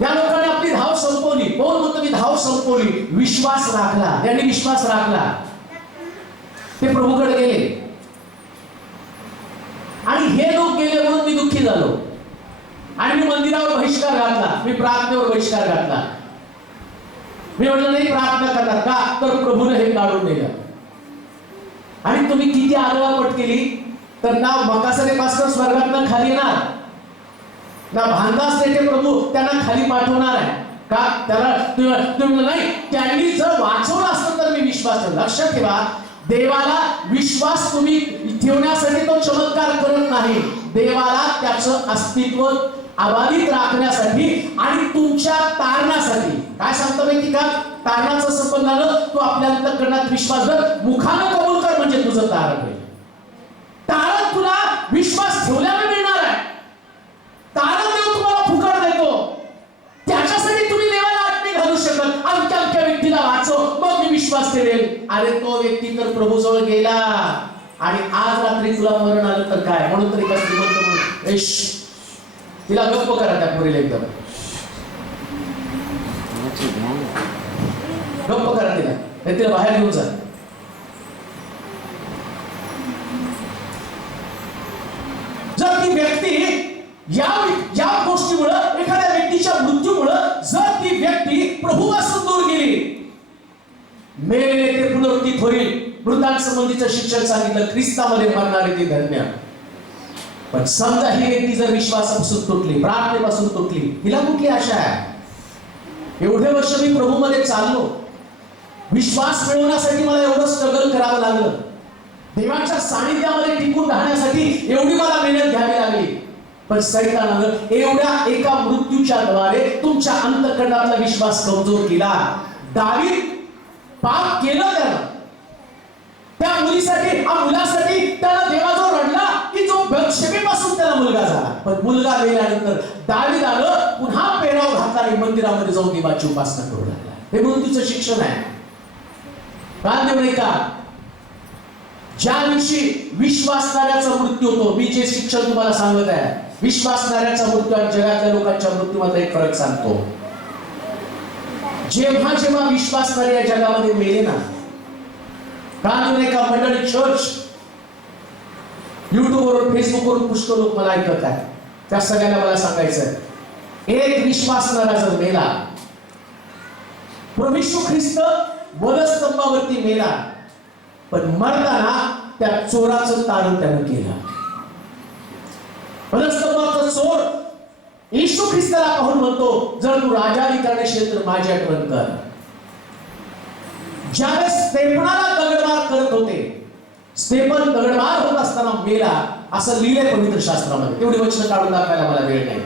या लोकांनी आपली धाव संपवली. कोण म्हणतो मी धाव संपवली? विश्वास राखला, त्यांनी विश्वास राखला, ते प्रभूकडे गेले. आणि हे लोक गेले म्हणून मी दुःखी झालो, आणि मी मंदिरावर बहिष्कार घातला, मी प्रार्थनेवर बहिष्कार घातला. मी म्हटलं नाही प्रार्थना करणार का, तर प्रभूने हे काढून दिलं. आणि तुम्ही किती आदळापट केली तर ना मकासरे पासून स्वर्गातनं खाली येणार, ना भांडास देते प्रभू त्यांना खाली पाठवणार आहे का? त्याला तुम्ही नाही, त्यांनी जर वाचवलं असतं तर मी विश्वास. लक्षात ठेवा, देवाला विश्वास तुम्ही ठेवण्यासाठी तो चमत्कार करत नाही. देवाला त्याचं अस्तित्व अबाधित राखण्यासाठी आणि तुमच्या तारणासाठी. काय सांगतो माहिती का? तारणाचं संबंध झालं, तू आपल्या अंतःकरणात विश्वास धर, मुखानं कबूल कर, म्हणजे तुझं तारण होईल. तारण तुला विश्वास ठेवल्याने मिळणार आहे. तारण देव तुम्हाला फुकट देतो, त्याच्यासाठी तुम्ही देवाला आत नाही घालू शकत. अमक्या व्यक्तीला वाचव मग मी विश्वास ठेवेल. अरे तो व्यक्ती तर प्रभूजवळ गेला, आणि आज रात्री तुला मरण आलं तर काय? म्हणून तरी का श्रीमंत म्हणून तिला गप्प करा, त्या पोरीला एकदम गप्प करा, तिला बाहेर घेऊन जा. जर ती व्यक्ती या गोष्टीमुळे, एखाद्या व्यक्तीच्या मृत्यूमुळे जर ती व्यक्ती प्रभूपासून दूर गेली, मेलेले ते पुनरुत्थित होईल. मृतांसंबंधीचं शिक्षण सांगितलं, ख्रिस्तामध्ये मरणारे ते धन्य. पण समजा ही व्यक्ती जर विश्वासापासून तुटली, प्रार्थनेपासून तुटली, तिला कुठली आशा आहे? एवढे वर्ष मी प्रभूमध्ये चाललो, विश्वास मिळवण्यासाठी मला एवढं स्ट्रगल करावं लागलं, देवाच्या सानिध्यामध्ये टिकून राहण्यासाठी एवढी मला मेहनत घ्यावी लागली, पण सैतानानं एवढ्या एका मृत्यूच्या द्वारे तुमच्या अंतःकरणातला विश्वास कमजोर केला. दावीद पाप केलं त्यानं, त्या मुलीसाठी, मुलासाठी त्याला देवाजवळ रडला की जो बत्शेबेपासून त्याला मुलगा झाला. पण मुलगा गेल्यानंतर दावीदानं पुन्हा पेराव घातला आणि मंदिरामध्ये जाऊन देवाची उपासना करू लागला. हे मृत्यूचं शिक्षण आहे. नाही का? ज्या दिवशी विश्वासणाऱ्याचा मृत्यू होतो, मी जे शिक्षण तुम्हाला सांगत आहे, विश्वासणाऱ्याचा मृत्यू आणि जगातल्या लोकांच्या मृत्यूमध्ये एक फरक सांगतो. जेव्हा जेव्हा विश्वासणारे या जगामध्ये मेले ना, नाही का मंडळी, चर्च युट्यूबवर, फेसबुकवर पुष्कळ लोक मला ऐकत आहेत, त्या सगळ्यांना मला सांगायचं, एक विश्वासणारा जर मेला, प्रभू येशू ख्रिस्त वधस्तंभावरती मेला, पण मरताना त्या चोराचं तारण त्यानं केलं. वधस्तंभाचा चोर येशू ख्रिस्ताला पाहून म्हणतो, जर तू राजानी करण्याशी तर माझी आठवण कर. ज्यावेळेस स्तेफनाला दगडमार करत होते, स्टेफन दगडमार होत असताना मेला असं लिहिलंय पवित्र शास्त्रामध्ये. तेवढी वचनं काढून दाखवायला मला वेळ नाही.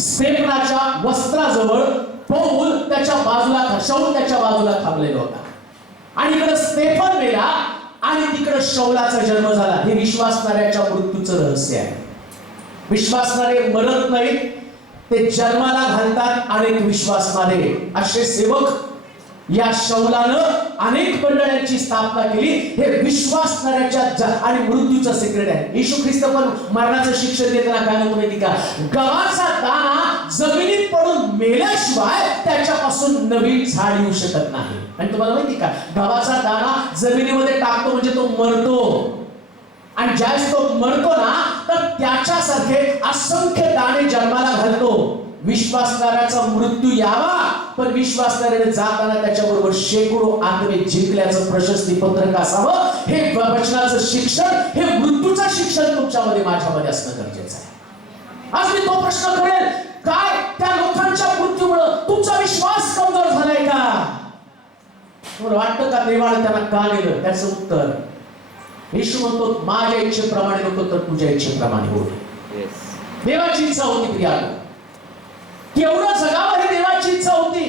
स्टेफनाच्या वस्त्राजवळ पौल त्याच्या बाजूला शाऊल त्याच्या बाजूला थांबलेला होता आणि इकडे स्टेफन मेला आणि तिकडे शाऊलाचा जन्म झाला. हे विश्वासणाऱ्याच्या मृत्यूचं रहस्य आहे. विश्वासणारे मरत नाहीत, ते जन्माला घालतात. अनेक विश्वासणारे असे सेवक या शाऊलानं अनेक मंडळांची स्थापना केली. हे विश्वासणाऱ्याच्या आणि मृत्यूचं सिक्रेट आहे. येशू ख्रिस्त पण मरणाचं शिक्षण देताना काय म्हणतो माहिती का? गव्हाचा दाणा जमिनीत पडून मेल्याशिवाय त्याच्यापासून नवीन झाड येऊ शकत नाही. आणि तुम्हाला माहिती का, गव्हाचा दाणा जमिनीमध्ये टाकतो म्हणजे तो मरतो, आणि ज्यावेळेस तो मरतो ना तर त्याच्यासारखे असंख्य दाणे जन्माला घालतो. विश्वासणाऱ्याचा मृत्यू यावा, पण विश्वासणाऱ्याने जाताना त्याच्याबरोबर शेकडो आत्मे जिंकल्याचं प्रशस्ती पत्रक असावं. हे वचनाचं शिक्षण, हे मृत्यूचं शिक्षण तुमच्यामध्ये माझ्यामध्ये असणं गरजेचं आहे. आज मी तो प्रश्न करेल, काय त्या लोकांच्या मृत्यूमुळे तुमचा विश्वास कमजोर झालाय का? तुम्हाला वाटतं का देवाने त्यांना का नेलं? त्याचं उत्तर येशू म्हणतो, माझ्या इच्छेप्रमाणे नको तर तुझ्या इच्छेप्रमाणे हो. देवाची इच्छा होती प्रिया, केवढं जगावं हे देवाची इच्छा होती,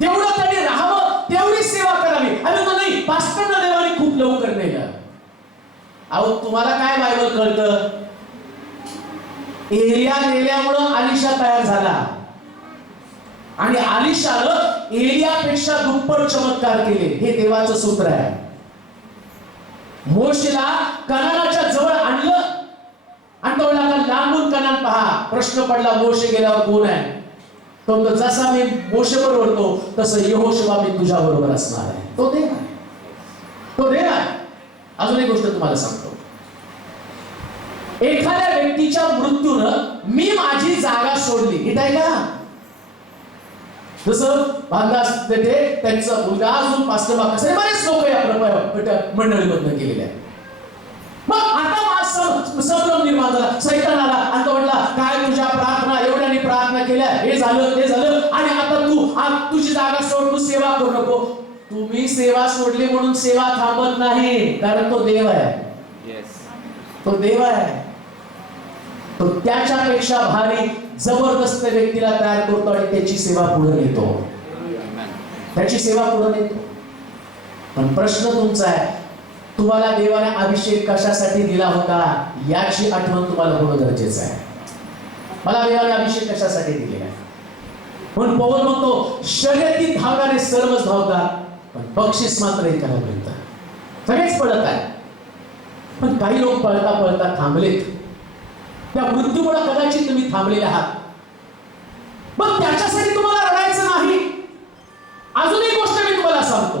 तेवढं त्यांनी राहावं, तेवढी सेवा करावी. आणि तो नाही, पास्टरना देवाने खूप लवकर नेलं. अहो तुम्हाला काय बायबल कळतं? एलिया नेल्यामुळं अलिशा तयार झाला आणि अलिशानं एलियापेक्षा दुप्पट चमत्कार केले. हे देवाचं सूत्र आहे. मोशेला कनानाच्या जवळ आणलं आणि तो म्हणाला, लांबून कनान पहा. प्रश्न पडला, मोशे गेल्यावर कोण आहे? तो म्हणतो, जसा मी मोशे बरोबर होतो तसं यहोशुवा मी तुझ्या बरोबर असणार आहे. तो देव आहे, तो देव आहे. अजून एक गोष्ट तुम्हाला सांगतो, एखाद्या व्यक्तीच्या मृत्यूनं मी माझी जागा सोडली, हे आहे का? जसं भांदास तेथे त्यांचा मुलगा अजून पास्टर बाकस बरेच लोक या मंडळीमधनं गेलेले आहेत. मग आता संभ्रम निर्माण झाला, सैतान आला आणि तो म्हटला, काय तुझ्या प्रार्थना एवढ्याने प्रार्थना केल्या, हे झालं ते झालं, आणि आता तू तुझी जागा सोड, तू सेवा करू नको. तुम्ही सेवा सोडली म्हणून सेवा थांबत नाही, कारण तो देव आहे. तो देव आहे. तो त्याच्यापेक्षा भारी जबरदस्त व्यक्तीला तयार करतो आणि त्याची सेवा पुढे नेतो, त्याची सेवा पुढे नेतो. पण प्रश्न तुमचा आहे, तुम्हाला देवाने अभिषेक कशासाठी दिला होता याची आठवण तुम्हाला होणं गरजेचं आहे. मला देवाने अभिषेक कशासाठी दिलेला आहे? म्हणून पौल म्हणतो, शर्यतीत धावणारे सर्वच धावतात, पण बक्षीस मात्र एकाला मिळतं. सगळेच पळत आहे, पण काही लोक पळता पळता थांबलेत. त्या मृत्यूमुळे कदाचित तुम्ही थांबलेले आहात. मग त्याच्यासाठी तुम्हाला रडायचं नाही. अजून एक गोष्ट मी तुम्हाला सांगतो,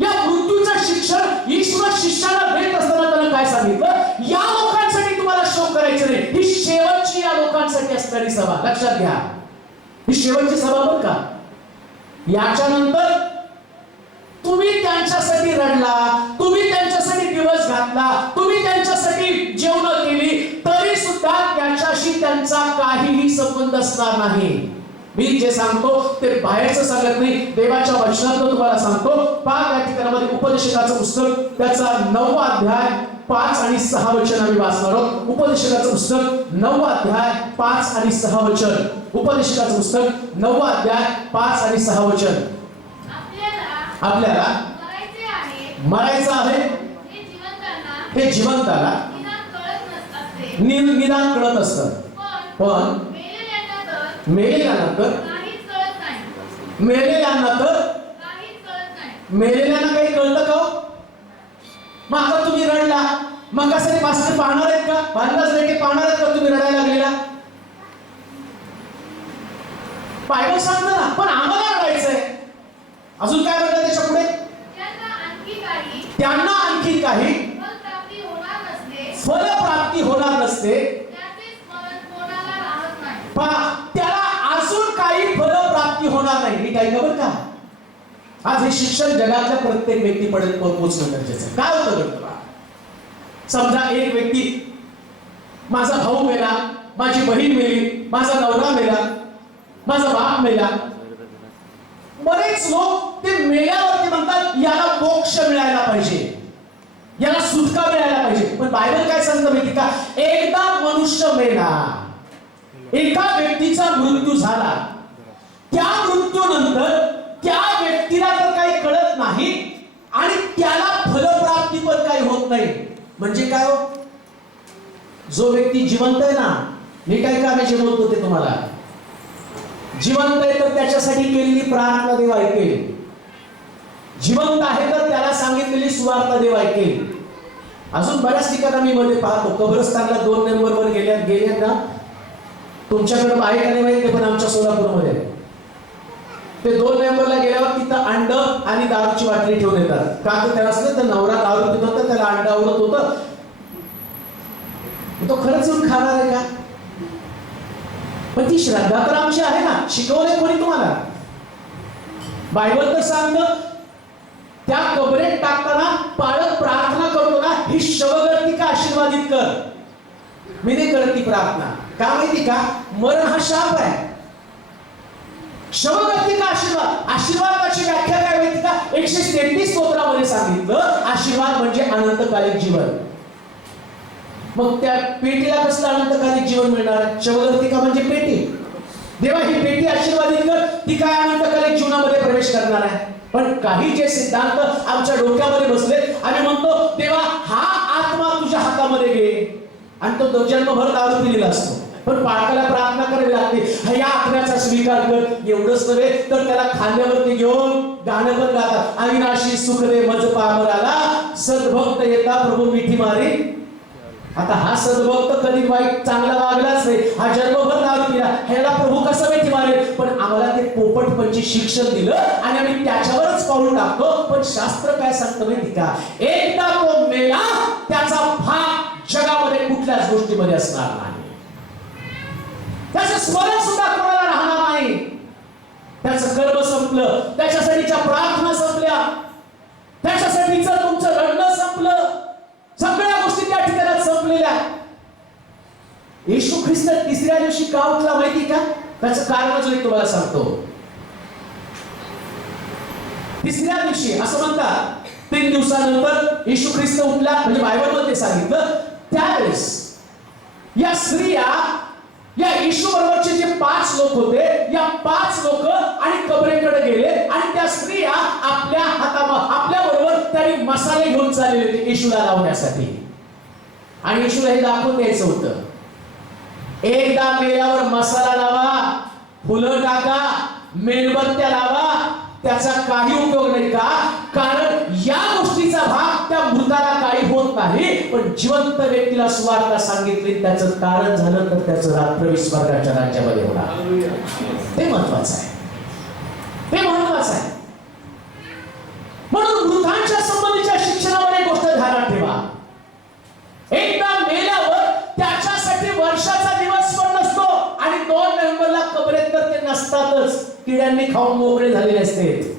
या मृत्यूचं शिक्षण ईश्वर शिष्याला देत असताना त्याला काय सांगितलं? या लोकांसाठी तुम्हाला शोक करायचं नाही, ही शेवटची या लोकांसाठी असणारी सभा. लक्षात घ्या, ही शेवटची सभा बरं का. याच्यानंतर तुम्ही त्यांच्यासाठी रडला, तुम्ही त्यांच्यासाठी दिवस घातला, तुम्ही त्यांच्यासाठी जेवण केली, तरी सुद्धा त्याच्याशी त्यांचा काहीही संबंध असणार नाही. मी जे सांगतो ते बाहेरचं सांगत नाही, देवाच्या वचनातून तुम्हाला सांगतो. पहा त्या ठिकाणामध्ये उपदेशकाचं पुस्तक त्याचा 9वा अध्याय 5 आणि 6 वचन आम्ही वाचणार आहोत. उपदेशकाचं पुस्तक 9वा अध्याय 5 आणि 6 वचन. उपदेशकाचं पुस्तक 9वा अध्याय 5 आणि 6 वचन. आपल्याला मरायचं आहे, हे जिवंताला निदान कळत असतं, पण मेलेल्यांना काही कळतं का? मग आता तुम्ही रडला, मग कसं पास्टर पाहणार आहेत का? पाहणारच नाही की पाहणार आहेत का तुम्ही रडायला लागलेला? बायबल सांगतं ना, पण आम्हाला रडायचंय. अजून काय म्हणतात त्याच्या पुढे? त्यांना आणखी काही फलप्राप्ती होणार नसते, त्याला अजून काही फलप्राप्ती होणार नाही. नीट ऐका बरं का. आज हे शिक्षण जगातल्या प्रत्येक व्यक्तीपर्यंत पोहोचणं गरजेचं आहे. काय होतं बरं? समजा एक व्यक्ती, माझा भाऊ मेला, माझी बहीण मेली, माझा नवरा मेला, माझा बाप मेला. बरेच लोक ते मेल्यावरती म्हणतात याला मोक्ष मिळायला पाहिजे. याला सुटका मिळायला पाहिजे. पण बायबल काय सांगतं माहिती का? एकदा मनुष्य मेला, एका व्यक्तीचा मृत्यू झाला, त्या मृत्यूनंतर त्या व्यक्तीला तर काही कळत नाही आणि त्याला फलप्राप्ती पण काही होत नाही. म्हणजे काय हो? जो व्यक्ती जिवंत आहे ना, मी काय का जे बोलतो ते तुम्हाला, जिवंत आहे तर त्याच्यासाठी केलेली प्रार्थना देव ऐकेल. जिवंत आहे तर त्याला सांगितलेली सुवार्ता देव ऐकेल. अजून बऱ्याच ठिकाणी मी मध्ये पाहतो, कब्रस्तानला 2 नंबरवर गेल्यात ना, तुमच्याकडे आहे का नाही माहिती, पण आमच्या सोलापूरमध्ये ते 2 नंबरला गेल्यावर तिथं अंड आणि दारूची बाटली ठेवून येतात. का तर त्याला असलं तर नवरा दारू पित होता, त्याला अंड आवडत होतं, तो खरंच येऊन खाणार आहे का? पण ती श्रद्धा तर आमची आहे ना. शिकवलंय कोणी तुम्हाला? बायबल तर सांगतं, त्या कबरेत टाकताना पाळत प्रार्थना करतो ना, ही शवगर्तिका आशीर्वादित कर. मी नाही करत ती प्रार्थना. का माहिती का? मरण हा शाप आहे. शवगर्तिका आशीर्वाद. आशीर्वादाची व्याख्या काय माहिती का? 133 स्तोत्रामध्ये सांगितलं, आशीर्वाद म्हणजे अनंतकालिक जीवन. मग त्या पेटीला कसलं अनंतकालिक जीवन मिळणार? शवगर्तिका म्हणजे पेटी. देवा ही पेटी आशीर्वादित कर, ती काय अनंतकालिक जीवनामध्ये प्रवेश करणार आहे. पण काही जे सिद्धांत आमच्या डोक्यामध्ये बसले, आम्ही म्हणतो देवा हा आत्मा तुझ्या हातामध्ये घे, आणि तो जन्मभर दारू पिलेला असतो. पण पाळकाला प्रार्थना करावी लागते, या आत्म्याचा स्वीकार कर. एवढंच नव्हे तर त्याला खांद्यावरती घेऊन गाणं पण गातात, अविनाशी सुख दे मज पामराला, सद्भक्त येता प्रभू मिठी मारी. आता हा सद्भक्त कधी वाईट चांगला वागलाच नाही, हा जन्मभर दारू पिला, ह्याला प्रभू कसं मिठी मारेल? पण आम्हाला ते पोपटपंची शिक्षण दिलं आणि आम्ही त्याच्यावरच पाऊल टाकतो. पण शास्त्र काय सांगतं माहिती का? एकदा तो मेला, त्याचा भाग जगामध्ये कुठल्याच गोष्टीमध्ये असणार नाही. त्याचं स्मरण सुद्धा कोणाला राहणार नाही. त्याचं कर्म संपलं, त्याच्यासाठीच्या प्रार्थना संपल्या, त्याच्यासाठीचं तुमचं रडणं संपलं, सगळ्या गोष्टी त्या ठिकाणी संपलेल्या. येशू ख्रिस्त 3ऱ्या दिवशी का उठला माहिती का? त्याचं कारणच मी तुम्हाला सांगतो. 3ऱ्या दिवशी असं म्हणतात, 3 दिवसानंतर येशू ख्रिस्त उठला, म्हणजे बायबलमध्ये सांगितलं. त्यावेळेस या स्त्रिया, या येशू बरोबरचे जे 5 लोक होते, या 5 लोक आणि कबरेकडे गेले आणि त्या स्त्रिया आपल्या आपल्या बरोबर त्यांनी मसाले घेऊन चालले होते येशूला लावण्यासाठी. आणि येशूला हे दाखवून द्यायचं होतं, एकदा मेल्यावर मसाला लावा, फुलं टाका, मेणबत्त्या लावा, त्याचा काही उपयोग नाही. का? कारण या गोष्टीचा भाग त्या मृताला काही होत नाही, पण जिवंत व्यक्तीला सुवार्ता सांगितली, त्याचं कारण झालं तर त्याचं रात्र स्वर्गाच्या राज्यामध्ये होणार. ते महत्वाचं आहे, ते महत्वाचं आहे. म्हणून मृतांच्या संबंधीच्या शिक्षणामध्ये गोष्ट ध्यानात ठेवा. एकदा मेल्यावर त्याच्यासाठी वर्षाचा दिवस पण नसतो, आणि 2 नोव्हेंबरला कबरेत तर ते नसतातच, किड्यांनी खाऊन मोकळे झालेले असते.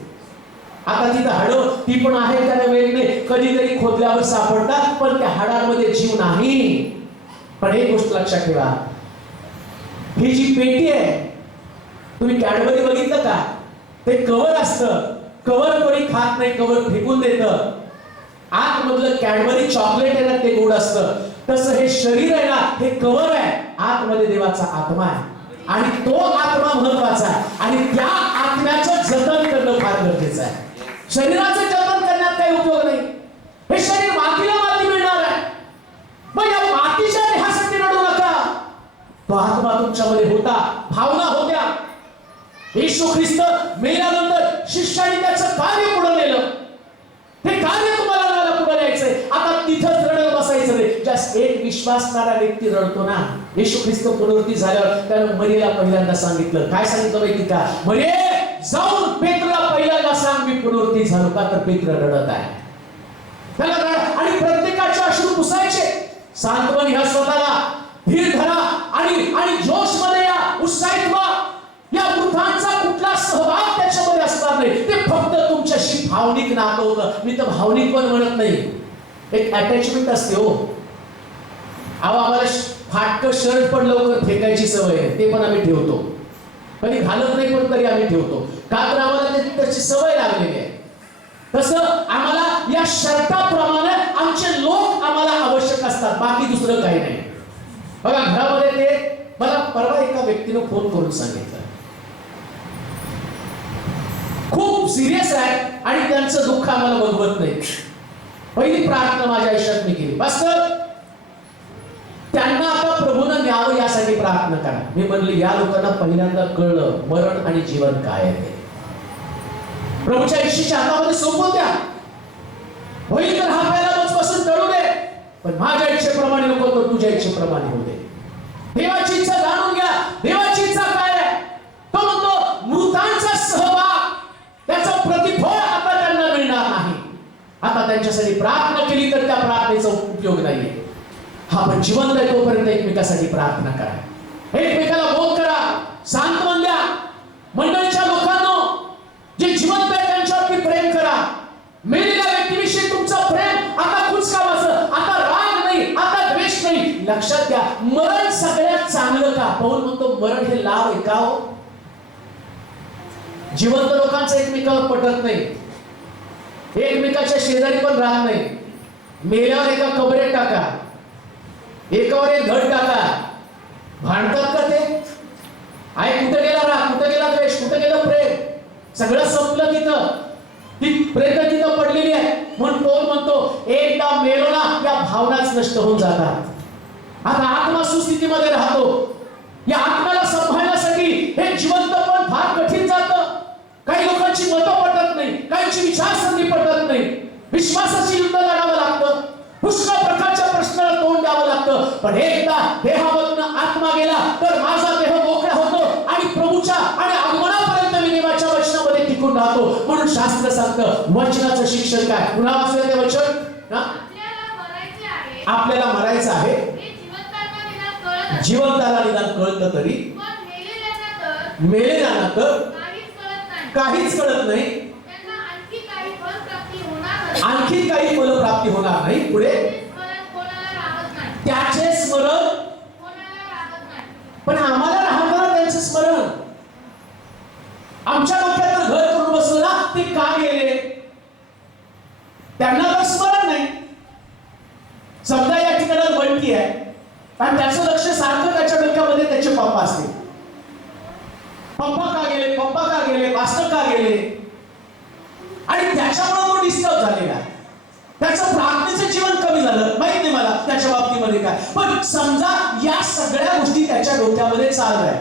आता तिथं हाडं ती पण आहे का वेगळे, कधीतरी खोदल्यावर सापडतात, पण त्या हाडांमध्ये जीव नाही. पण एक गोष्ट लक्षात ठेवा, ही जी पेटी आहे, तुम्ही कॅडबरी बघितलं का? ते कवर असतं, कवर कोणी खात नाही, कवर फेकून देतं. आतमधलं कॅडबरी चॉकलेट आहे ना, ते गोड असतं. तसं हे शरीर आहे ना, हे कवर आहे, आतमध्ये देवाचा आत्मा आहे, आणि तो आत्मा महत्वाचा आहे. आणि त्या आत्म्याचं जतन करणं फार गरजेचं आहे. शरीराचं जतन करण्यात काही उपयोग नाही. हे शरीर मातीला माती मिळणार आहे, मग या मातीच्या देहासाठी रडू नका. तो आत्मा तुमच्यामध्ये होता, भावना होत्या. येशू ख्रिस्त मेल्यानंतर शिष्याने त्याचं कार्य पुढे नेलं. हे कार्य तुम्हाला पुढे न्यायचंय. आता तिथंच रडत बसायचं नाही. जास्त एक विश्वासणारा व्यक्ती रडतो ना, येशू ख्रिस्त पुनरुत्थान झाल्यावर त्यानं मरियेला पहिल्यांदा सांगितलं. काय सांगितलं माहिती का? मरिये, जाऊन पेत्रला पहिल्यांदा सांग मी पुनरुत्थान झालो. का तर पेत्र रडत आहे. त्याला आणि प्रत्येकाचे अश्रू पुसायचे. सांत्वन ह्या स्वतःला, धीर धरा आणि जोश मध्ये या, उत्साहित व्हा. या मृतांचा कुठला सहभाग त्याच्यामध्ये असणार नाही. ते फक्त तुमच्याशी भावनिक नातं होतं. मी तर भावनिक पण म्हणत नाही, एक अटॅचमेंट असते हो. आम्हाला फाटकं शर्ट पण लवकर फेकायची सवय आहे, ते पण आम्ही ठेवतो. कधी घालत नाही पण तरी आम्ही ठेवतो. का तर आम्हाला त्याची सवय लागलेली आहे. तसं आम्हाला या शर्ताप्रमाणे आमचे लोक आम्हाला आवश्यक असतात, बाकी दुसरं काही नाही. बघा घरामध्ये ते मला परवा एका व्यक्तीने फोन करून सांगितलं, खूप सिरियस आहे आणि त्यांचं दुःख आम्हाला बघवत नाही. पहिली प्रार्थना माझ्या आयुष्यात मी केली, पास्टर त्यांना आता प्रभूनं न्यावं यासाठी प्रार्थना करा. मी म्हणली या लोकांना पहिल्यांदा कळलं मरण आणि जीवन काय आहे. प्रभूच्या इच्छेच्या हातामध्ये सोपवून द्या. होईल तर हा प्याला बसून टळू दे, पण माझ्या इच्छेप्रमाणे नको तर तुझ्या इच्छेप्रमाणे होऊ दे. देवाची इच्छा जाणून घ्या. देवाची इच्छा काय आहे? तो म्हणतो मृतांचा सहभाग, त्याचं प्रतिफळ आता त्यांना मिळणार नाही. आता त्यांच्यासाठी प्रार्थना केली तर त्या प्रार्थनेचा उपयोग नाहीये. हा पण जिवंत आहे तोपर्यंत एकमेकासाठी प्रार्थना करा, एकमेकाला बोध करा, सांत्वन द्या. मंडळीच्या लोकांनो, जे जिवंत आहे त्यांच्यावरती प्रेम करा. मेलेल्या व्यक्तीविषयी तुमचं प्रेम आता कुचकावाचं, आता राग नाही, आता द्वेष नाही. लक्षात घ्या, मरण सगळ्यात चांगलं का? पौल म्हणतो मरण हे लाभ आहे का हो? जिवंत लोकांचं एकमेकावर पटत नाही, एकमेकाच्या शेजारी पण राहत नाही. मेल्यावर एका कबरेत टाका, एकावर एक घट टाका, भांडतात का ते? आई कुठे गेला राग, कुठे गेला द्वेष, कुठे गेलं प्रेम? सगळं संपलं तिथं. ती प्रेत तिथं पडलेली आहे. म्हणून पौल म्हणतो एकदा मेलो ना या भावनाच नष्ट होऊन जातात. आता आत्मा सुस्थितीमध्ये राहतो. या आत्म्याला सांभाळण्यासाठी हे जिवंत पण फार कठीण जातं. काही लोकांची मतं पटत नाही, काहींची विचारसरणी पटत नाही. विश्वासाची युद्ध लढावं लागतं, पुष्कळ प्रकारच्या प्रश्नाला तोंड द्यावं लागतं. पण एकदा देहामधून आत्मा गेला तर माझा देह मोकळा होतो आणि प्रभूच्या आणि आगमनापर्यंत मी देवाच्या वचनामध्ये टिकून राहतो. म्हणून शास्त्र सांगतं वचनाचं शिक्षण काय? पुन्हा वाचूया ते वचन. आपल्याला मरायचं आहे, जिवंताला निदान कळतं तरी मेलेल्यांना तर काहीच कळत नाही, आणखी काही फलप्राप्ती होणार नाही. पुढे त्याचे स्मरण, पण आम्हाला राहणार त्यांचं स्मरण. आमच्या डोक्यात तर घर करून बसलं ना, ते का गेले त्यांना तर स्मरण नाही. समजा या ठिकाणी बंटी आहे आणि त्याचं लक्ष सारखं त्याच्या डोक्यामध्ये त्याचे पप्पा असते. पप्पा का गेले, पप्पा का गेले, मास्टर का गेले, आणि त्याच्यामुळे तो डिस्टर्ब झालेला आहे. त्याचं प्रार्थनेचं जीवन कमी झालं, माहित नाही मला त्याच्या बाबतीमध्ये काय. पण समजा या सगळ्या गोष्टी त्याच्या डोक्यामध्ये चालू आहे,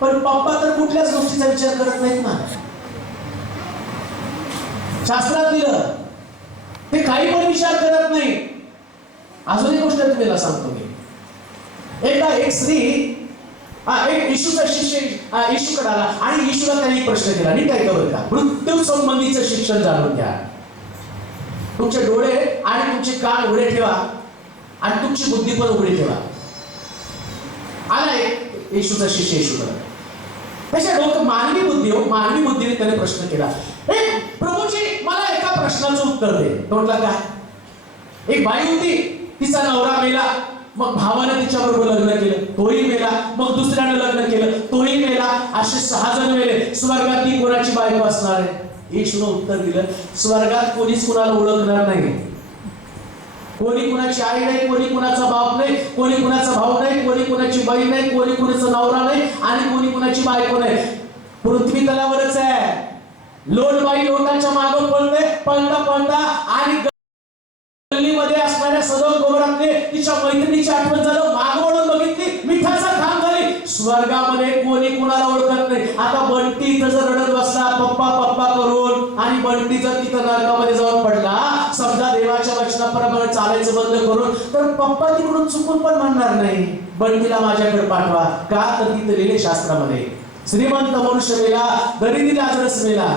पण पप्पा तर कुठल्याच गोष्टीचा विचार करत नाहीत ना. शास्त्रात दिलं ते काही पण विचार करत नाही. अजून एक गोष्ट तुम्हाला सांगतो मी. एकदा एक स्त्री एक येशूचा शिष्य येशूकडे आला आणि येशूला त्यांनी प्रश्न केला, नीट ऐका बरं का. मृत्यू संबंधीचं शिक्षण जाणून घ्या. तुमचे डोळे आणि तुमचे कान उघडे ठेवा आणि तुमची बुद्धी पण उघडी ठेवा. आला एक येशूचा शिष्य येशूकडे. त्याच्या डोकं मानवी बुद्धी हो, मानवी बुद्धीने त्याने प्रश्न केला, प्रभूजी मला एका प्रश्नाचं उत्तर दे. म्हटलं काय? एक बाई होती, तिचा नवरा मेला, मग भावाने तिच्याबरोबर लग्न केलं, तोही मेला. मग दुसऱ्याने लग्न केलं, तोही मेला. असे 6 जण मेले. स्वर्गात ती कोणाची बायको असणार आहे? येशूने उत्तर दिलं, स्वर्गात कोणीच कुणाला ओळखणार नाही. कोणी कुणाची आई नाही, कोणी कुणाचा बाप नाही, कोणी कुणाचा भाऊ नाही, कोणी कुणाची बहीण नाही, कोणी कुणाचा नवरा नाही आणि कोणी कुणाची बायको नाही. पृथ्वी तलावरच आहे. लोटबाई लोटाच्या मागे पळते, पळता पळता आणि गल्लीमध्ये असणाऱ्या सदोम गोमरातले तिच्या मैत्रिणीची आठवण झालं, मागे वळून बघितली, मिठाचा खांब झाली. स्वर्गामध्ये कोणी कुणाला ओळखत नाही. आता बंटी इथं जर रडत बसला पप्पा पप्पा करून आणि बंटी जर तिथं नरकामध्ये जाऊन पडला, समजा देवाच्या वचनाप्रमाणे चालायचं बंद करून, तर पप्पा तिकडून चुकून पण म्हणणार नाही बंटीला माझ्याकडे पाठवा. का? तर तिथं लिहिले शास्त्रामध्ये श्रीमंत मनुष्य मेला, गरीब लाजरस मेला,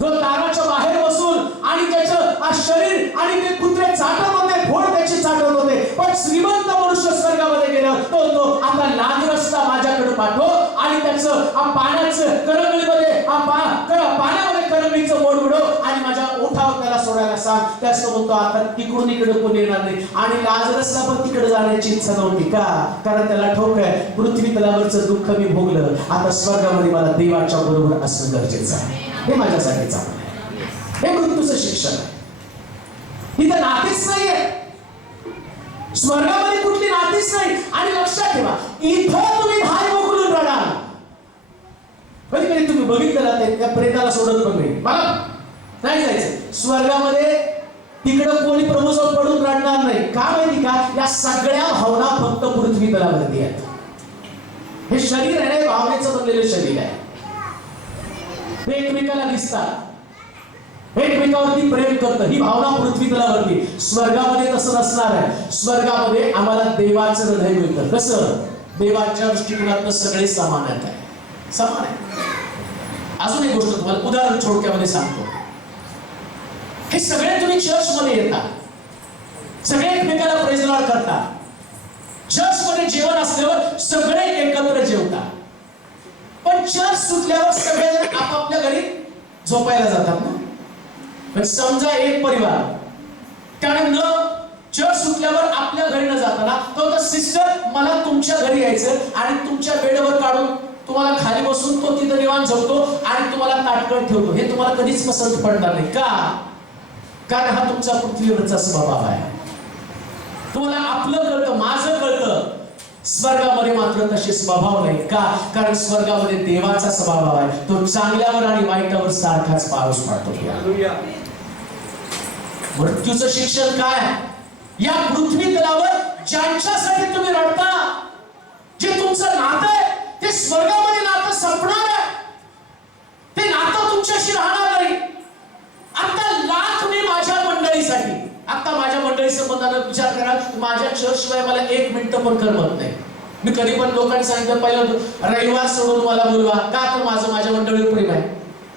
जो दाराच्या बाहेर बसून आणि त्याचं शरीर आणि ते कुत्रे चाटत होते, फोड त्याचे चाटत होते. पण श्रीमंत मनुष्य स्वर्गामध्ये गेला, तो आता लाजरसला माझ्याकडे पाठव आणि त्याचं पाण्याचं करंगळीमध्ये पाण्यामध्ये करंगळीचं मोड उडव आणि माझ्या ओठावर त्याला सोडायला सांग. त्याच तो म्हणतो आता तिकडून इकडे कोणी येणार नाही. आणि लाजरसला पण तिकडे जाण्याची इच्छा नव्हती. का? कारण त्याला ठाऊक आहे पृथ्वी तलावरचं दुःख मी भोगलं, आता स्वर्गामध्ये मला देवाच्या बरोबर असणं गरजेचं आहे. हे माझ्यासाठी चांगलं आहे. शिक्षण आहे. इथं नातेच नाहीये, स्वर्गामध्ये कुठली नातीच नाही. आणि लक्षात ठेवा, इथं तुम्ही धाय मोकळून रडाल. कधी कधी तुम्ही बघितलं त्या प्रेताला सोडत पण नाही, मला नाही जायचं स्वर्गामध्ये. तिकडं कोणी प्रभूजवळ पडून रडणार नाही. का माहिती का? या सगळ्या भावना फक्त पृथ्वी तलावरती आहेत. हे शरीर आहे, भावनेचं बनलेलं शरीर आहे. ते एकमेकाला दिसतात, एकमेकावरती प्रेम करतं. ही भावना पृथ्वी तलावरती. स्वर्गामध्ये तसं नसणार आहे. स्वर्गामध्ये आम्हाला देवाचं हृदय मिळतं. कसं? देवाच्या दृष्टिकोनातनं सगळे समान आहे, समान आहे. अजून एक गोष्ट तुम्हाला उदाहरण थोडक्यामध्ये सांगतो. हे सगळे तुम्ही चर्च मध्ये येता, सगळे एकमेकाला प्रेज लॉर्ड करता. चर्च मध्ये जेवण असल्यावर सगळे एकत्र जेवतात. पण चर्च सुटल्यावर सगळेजण आपापल्या घरी झोपायला जातात ना. पण समजा एक परिवार त्याने न चर्च सुटल्यावर आपल्या घरी न जाताना तो तर सिस्टर मला तुमच्या घरी यायचं आणि तुमच्या बेडवर काढून तुम्हाला खाली बसून तो तिथं निवांत झोपतो आणि तुम्हाला ताटकळत ठेवतो. हे तुम्हाला कधीच पसंत पडणार नाही. का? कारण हा तुमचा पृथ्वीवरचा स्वभाव आहे. तुम्हाला आपलं कळतं, माझं कळतं. स्वर्गामध्ये मात्र तसे स्वभाव नाही. का? कारण स्वर्गामध्ये देवाचा स्वभाव आहे. तो चांगल्यावर आणि वाईटावर सारखाच पाऊस पाडतो. मृत्यूचं शिक्षण काय? या पृथ्वी तलावर ज्यांच्यासाठी तुम्ही रडता, जे तुमचं नातं आहे ते स्वर्गामध्ये नातं संपणार आहे. ते नातं तुमच्याशी राहणार नाही. आता लाख मी माझ्या मंडळीसाठी, आता माझ्या मंडळी संबंधानं विचार करा. माझ्या चर्च शिवाय मला एक मिनिट पण करमत नाही. मी कधी पण लोकांनी सांगितलं पहिलं रविवार सोडून मला बोलवा. का? तर माझं माझ्या मंडळीवर प्रेम आहे.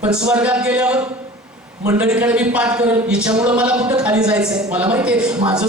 पण स्वर्गात गेल्यावर मंडळीकडे मी पाठ करेल. हिच्यामुळे मला कुठं खाली जायचंय. मला माहितीये माझं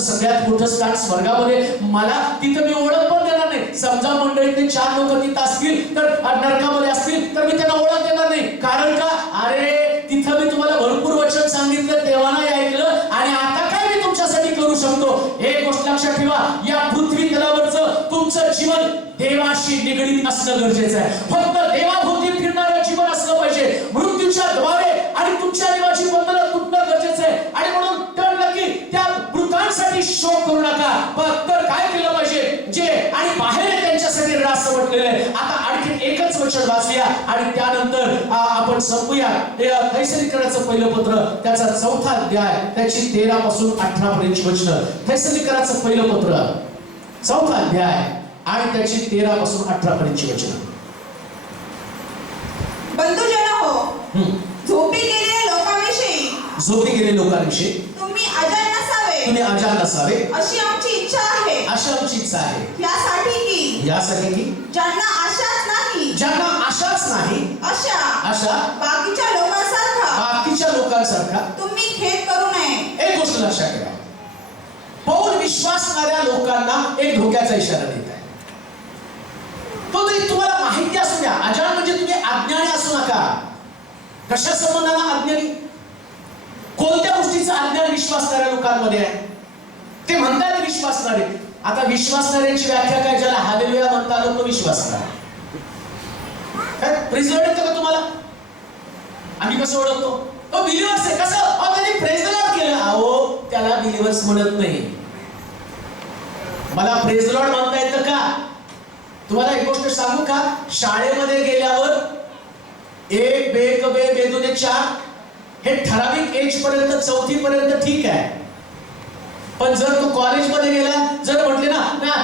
सगळ्यात मोठं स्थान स्वर्गामध्ये. मला तिथं मी ओळख पण देणार नाही. समजा मंडळीतले 4 लोक तिथं असतील तर नरकामध्ये असतील तर मी त्यांना ओळख देणार नाही. कारण का? अरे तिथं मी तुम्हाला भरपूर वचन सांगितलं, तेव्हा नाही ऐकलं आणि आता काय मी तुमच्यासाठी करू शकतो? एक गोष्ट लक्षात ठेवा, या पृथ्वी तलावरचं तुमचं जीवन देवाशी निगडीत असणं गरजेचं आहे. फक्त देवाभोवती फिरणारं जीवन असलं पाहिजे. मृत्यूच्या द्वारे आणि तुमच्या देवाची बंधनं तुटणं गरजेचं आहे. आणि म्हणून ठरलं की त्या मृतांसाठी शोक करू नका, तर काय केलं पाहिजे? जे आणि बाहेर त्यांच्यासाठी रास म्हटलेलं आहे. आता आणखी एकच वचन वाचूया आणि त्यानंतर आपण संपूया. थेसलोनिकराचं पहिलं पत्र, त्याचा 4था अध्याय, त्याची 13 पासून 18 पर्यंतची वचनं. थेसलोनिकराचं पहिलं पत्र 4था अध्याय आणि त्याची 13 पासून 18 पर्यंतची वचनं. बंधुजन हो, झोपी गेलेल्या लोकांविषयी तुम्ही अजाण नसावे अशी आमची इच्छा आहे. यासाठी की ज्यांना आशाच नाही अशा बाकीच्या लोकांसारखा तुम्ही खेद करू नये. एक गोष्ट लक्षात ठेवा, पौल विश्वासणाऱ्या लोकांना एक धोक्याचा इशारा देत आहे. तो तरी तुम्हाला माहिती असू द्या. अजाण म्हणजे तुम्ही अज्ञानी असू नका. कशा संबंधाने अज्ञानी? कोणत्या गोष्टीचं अज्ञान विश्वासणाऱ्या लोकांमध्ये आहे? ते म्हणतात विश्वासणारे. आता विश्वासणाऱ्यांची व्याख्या काय? ज्याला हालेलुया म्हणता आलं तो विश्वासणारा. काय प्रेज लॉर्ड येतं का तुम्हाला? आम्ही कसं ओळखतो? तो बिलीव्हर्स आहे. कसं? त्यांनी प्रेज लॉर्ड केलं. अहो त्याला बिलीव्हर्स म्हणत नाही. मला प्रेज लॉर्ड म्हणता येतं का? तुम्हाला एक गोष्ट सांगू का? शाळेमध्ये गेल्यावर 1 बे क बे बेदुने 4 हे ठराविक एज पर्यंत 4थी पर्यंत ठीक आहे. पण जर तू कॉलेजमध्ये गेला, जर म्हटले ना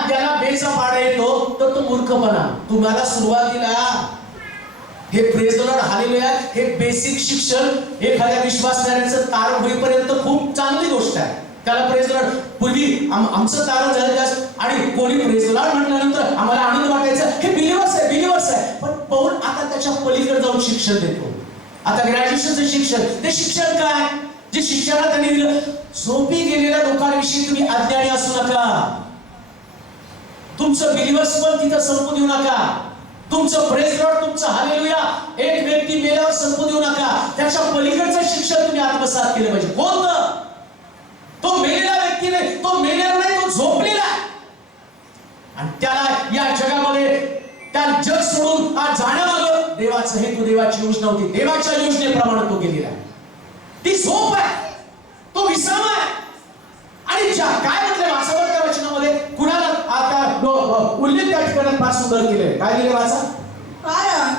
त्याला बेचा पाडा येतो, तर तो मूर्खपणा. तुम्हाला सुरुवातीला हे प्रेज द लॉर्ड हालेलुया हे बेसिक शिक्षण एखाद्या विश्वासणाऱ्याचं तारण होईपर्यंत खूप चांगली गोष्ट आहे. त्याला प्रेज द लॉर्ड पूर्वी आमचं तारण झालं जास्त आणि कोणी प्रेज द लॉर्ड म्हटल्यानंतर आम्हाला आनंद वाटायचा. हे बिलीव्हर्स आहे. पण पौल आता त्याच्या पलीकडे जाऊन शिक्षण देतो. आता ग्रॅज्युएशनचं शिक्षण, ते शिक्षण काय? जे शिक्षणात त्यांनी दिलं, झोपी गेलेल्या लोकांविषयी तुम्ही अज्ञानी असू नका. तुमचं बिलीव्हर्स पण तिथं संपू देऊ नका. तुमचं प्रेज लॉर्ड, तुमचं हालेलुया एक व्यक्ती मेल्यावर संपू देऊ नका. त्याच्या पलीकडचं शिक्षण तुम्ही आत्मसात केलं पाहिजे. कोणतं? तो मेलेला व्यक्ती नाही, तो मेलेला नाही, तो झोपलेला आहे. आणि त्याला या जगामध्ये त्या जग सोडून जाण्यामागं देवाचं हेतू, देवाची योजना होती. देवाच्या योजनेप्रमाणे तो गेलेला आहे. ती झोप आहे, तो विश्राम आहे. आणि ज्या काय म्हटलंय वाचावर त्या वचनामध्ये कुणाला आता उल्लेख त्या ठिकाणी फार सुंदर केले. काय दिले वाचा?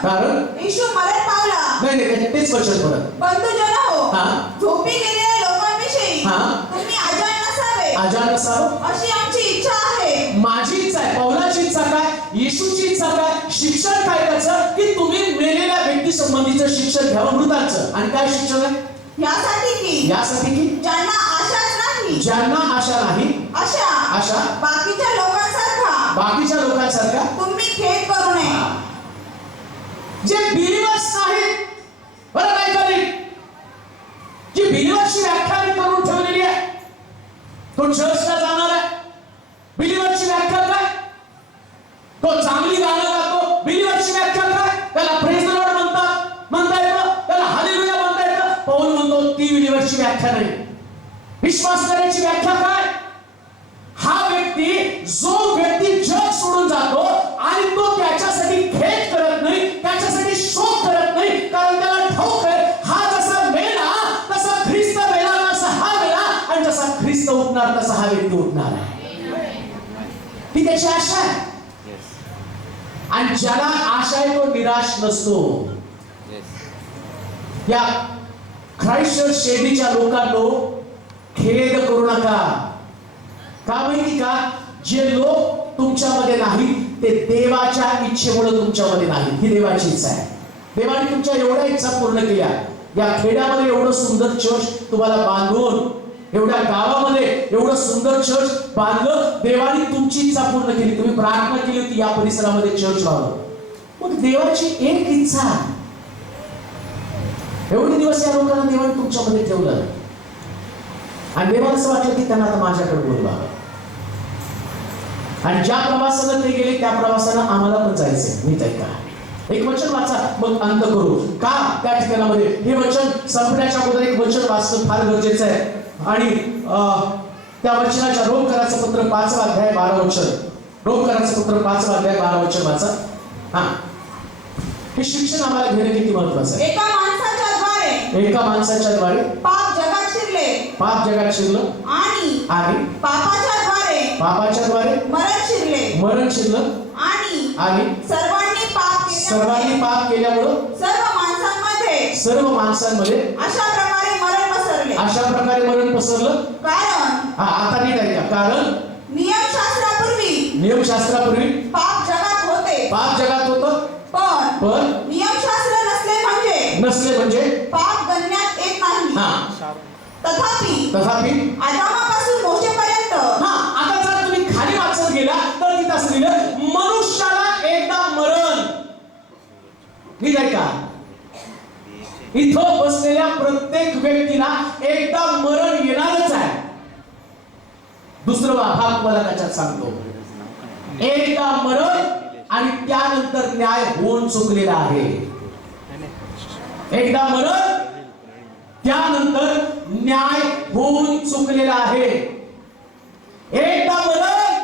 कारण येशू मरण पावला. नाही तेच वचन परत. बंधुजन हो, हा, झोपी गेलेल्या लोकांविषयी हा, तुम्ही अजाण नसावे, अजाण नसावं अशी आमची इच्छा आहे. माझी इच्छा आहे. पौलाची इच्छा काय? येशूची इच्छा काय? शिक्षण काय त्याचं? की तुम्ही मेलेल्या व्यक्ती संबंधीचं शिक्षण घ्यावं, मृतांचं. आणि काय शिक्षण आहे? यासाठी की ज्यांना आशाच नाही, ज्यांना आशा नाही, अशा बाकीच्या लोकांसारखा तुम्ही खेद करू नये. जे बिलीवर्स नाहीत, बरं काय करेल, जी बिलीवर्सची व्याख्या मी करून ठेवलेली आहे. तो चर्चला जाणार आहे, बिलीवर्सची व्याख्या काय? तो चांगली गाणं गातो, बिलीवर्सची व्याख्या काय? त्याला प्रेज द लॉर्ड म्हणता येतं, त्याला हालेलुया म्हणता येतं. पौल म्हणतो ती बिलीवर्सची व्याख्या नाही. विश्वास करण्याची व्याख्या काय? हा व्यक्ती, जो व्यक्ती जग सोडून जातो आणि तो त्याच्यासाठी खेद करत नाही, त्याच्यासाठी शोक करत नाही, कारण त्याला ठाऊक आहे हा जसा मेला तसा ख्रिस्त मेला, तसा हा मेला, आणि जसा ख्रिस्त उठणार तसा हा व्यक्ती उठणार आहे. ही त्याची आशा आहे. आणि ज्याला आशा आहे तो निराश नसतो. या ख्राइस्ट शेडीच्या लोकांनो खेद करू नका. का माहिती का? जे लोक तुमच्यामध्ये नाहीत ते देवाच्या इच्छेमुळे तुमच्यामध्ये नाहीत. ही देवाची इच्छा आहे. देवाने तुमच्या एवढ्या इच्छा पूर्ण केल्या. या खेड्यामध्ये एवढं सुंदर चर्च तुम्हाला बांधून, एवढ्या गावामध्ये एवढं सुंदर चर्च बांधलं. देवाने तुमची इच्छा पूर्ण केली. तुम्ही प्रार्थना केली होती या परिसरामध्ये चर्च व्हावं. मग देवाची एक इच्छा, एवढे दिवस या लोकांना देवाने तुमच्यामध्ये ठेवलं आणि देवाला असं वाटलं की त्यांना आता माझ्याकडे बोलवावं. आणि ज्या प्रवासाला ते गेले त्या प्रवासाला आम्हाला पण जायचंय. मी ऐका, एक वचन वाचा मग अंत करू. का त्या ठिकाणामध्ये हे वचन संपण्याच्या अगोदर एक वचन वाचणं फार गरजेचं आहे. आणि त्या वचनाच्या रोमकराचं पत्र 5 अध्याय 12 वचन, रोमकराचं पत्र 5 अध्याय 12 वचन वाचा. हा, हे शिक्षण आम्हाला घेणं किती महत्वाचं आहे. एका माणसाच्या द्वारे पाप जगात शिरलं आणि पापाच्या द्वारे मरण शिरलं आणि सर्वांनी पाप केल्यामुळं सर्व माणसांमध्ये अशा प्रकारे मरण पसरलं. कारण आता नीट ऐका, कारण नियमशास्त्रापूर्वी पाप जगात होतं, पण नसले म्हणजे पाप गणण्यात येत नाही. तथापि आदामापासून मोशेपर्यंत, आता जर तुम्ही खाली वाचत गेला तर तिथं असलेलं मनुष्याला एकदा मरण. नीट ऐका, इथं बसलेल्या प्रत्येक व्यक्तीला एकदा मरण येणारच आहे. दुसरं भाग तुम्हाला त्याच्यात सांगतो. एकदा मरण आणि त्यानंतर न्याय होऊन चुकलेला आहे. एकदा मरण त्यानंतर न्याय होऊन चुकलेला आहे. एकदा मरण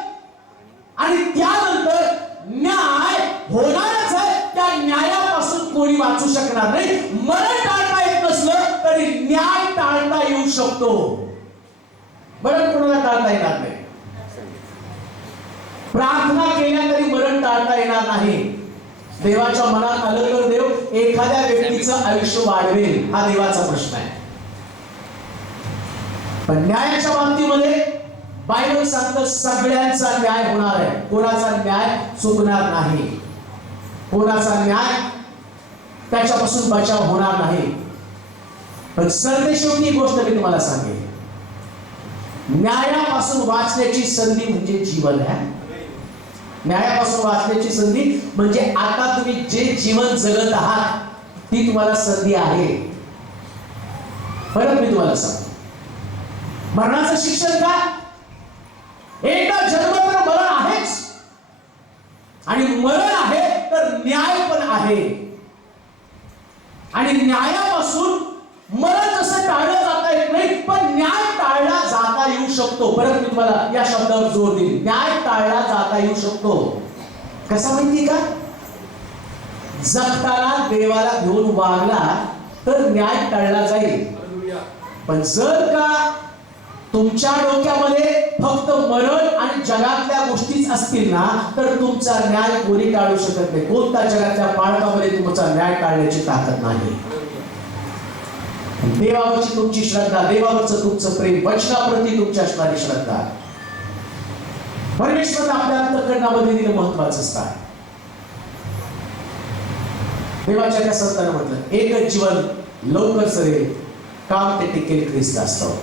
आणि त्यानंतर न्याय होणारच आहे. त्या न्यायापासून कोणी वाचू शकणार नाही. मरण टाळता येत नसलं तरी न्याय टाळता येऊ शकतो. मरण कोणाला टाळता येणार नाही. प्रार्थना केल्या तरी मरण टाळता येणार नाही. देवाच्या मनात आलं तर देव एखाद्या व्यक्तीचं आयुष्य वाढवेल, हा देवाचा प्रश्न आहे. पण न्यायाच्या बाबतीमध्ये बायबल सांगतं सगळ्यांचा न्याय होणार आहे. कोणाचा न्याय चुकणार नाही. कोणाचा न्याय त्याच्यापासून बचाव होणार नाही. पण सरदेशेवटी एक गोष्ट मी तुम्हाला सांगेन, न्यायापासून वाचण्याची संधी म्हणजे जीवन आहे. न्यायापासून वाचण्याची संधी म्हणजे आता तुम्ही जे जीवन जगत आहात ती तुम्हाला संधी आहे. परत मी तुम्हाला सांगतो, मरणाचं शिक्षण काय? एकदा जन्म तर मरण आहेच, आणि मरण आहे तर न्याय पण आहे. आणि न्यायापासून मरण जसं टाळलं जाता येत नाही, पण न्याय टाळला जाता येऊ शकतो. परत मी तुम्हाला या शब्दावर जोर देईन, न्याय टाळला जाता येऊ शकतो. कसा माहिती का? जगताना देवाला घेऊन वागला तर न्याय टाळला जाईल. पण जर का तुमच्या डोक्यामध्ये फक्त मरण आणि जगातल्या गोष्टीच असतील ना, तर तुमचा न्याय कोणी टाळू शकत नाही. कोणत्या जगातल्या पाळकामध्ये तुमचा न्याय टाळण्याची ताकद नाही. देवावरची तुमची श्रद्धा, देवावरचं तुमचं प्रेम, वचनाप्रती तुमची असणारी श्रद्धा, परमेश्वर आपल्या अंतःकरणामध्ये दिलं महत्वाचं असतं. देवाच्या त्या संतानं म्हटलं, एकच जीवन लवकर सरेल, काम ते टिकेल ख्रिस्त असतं.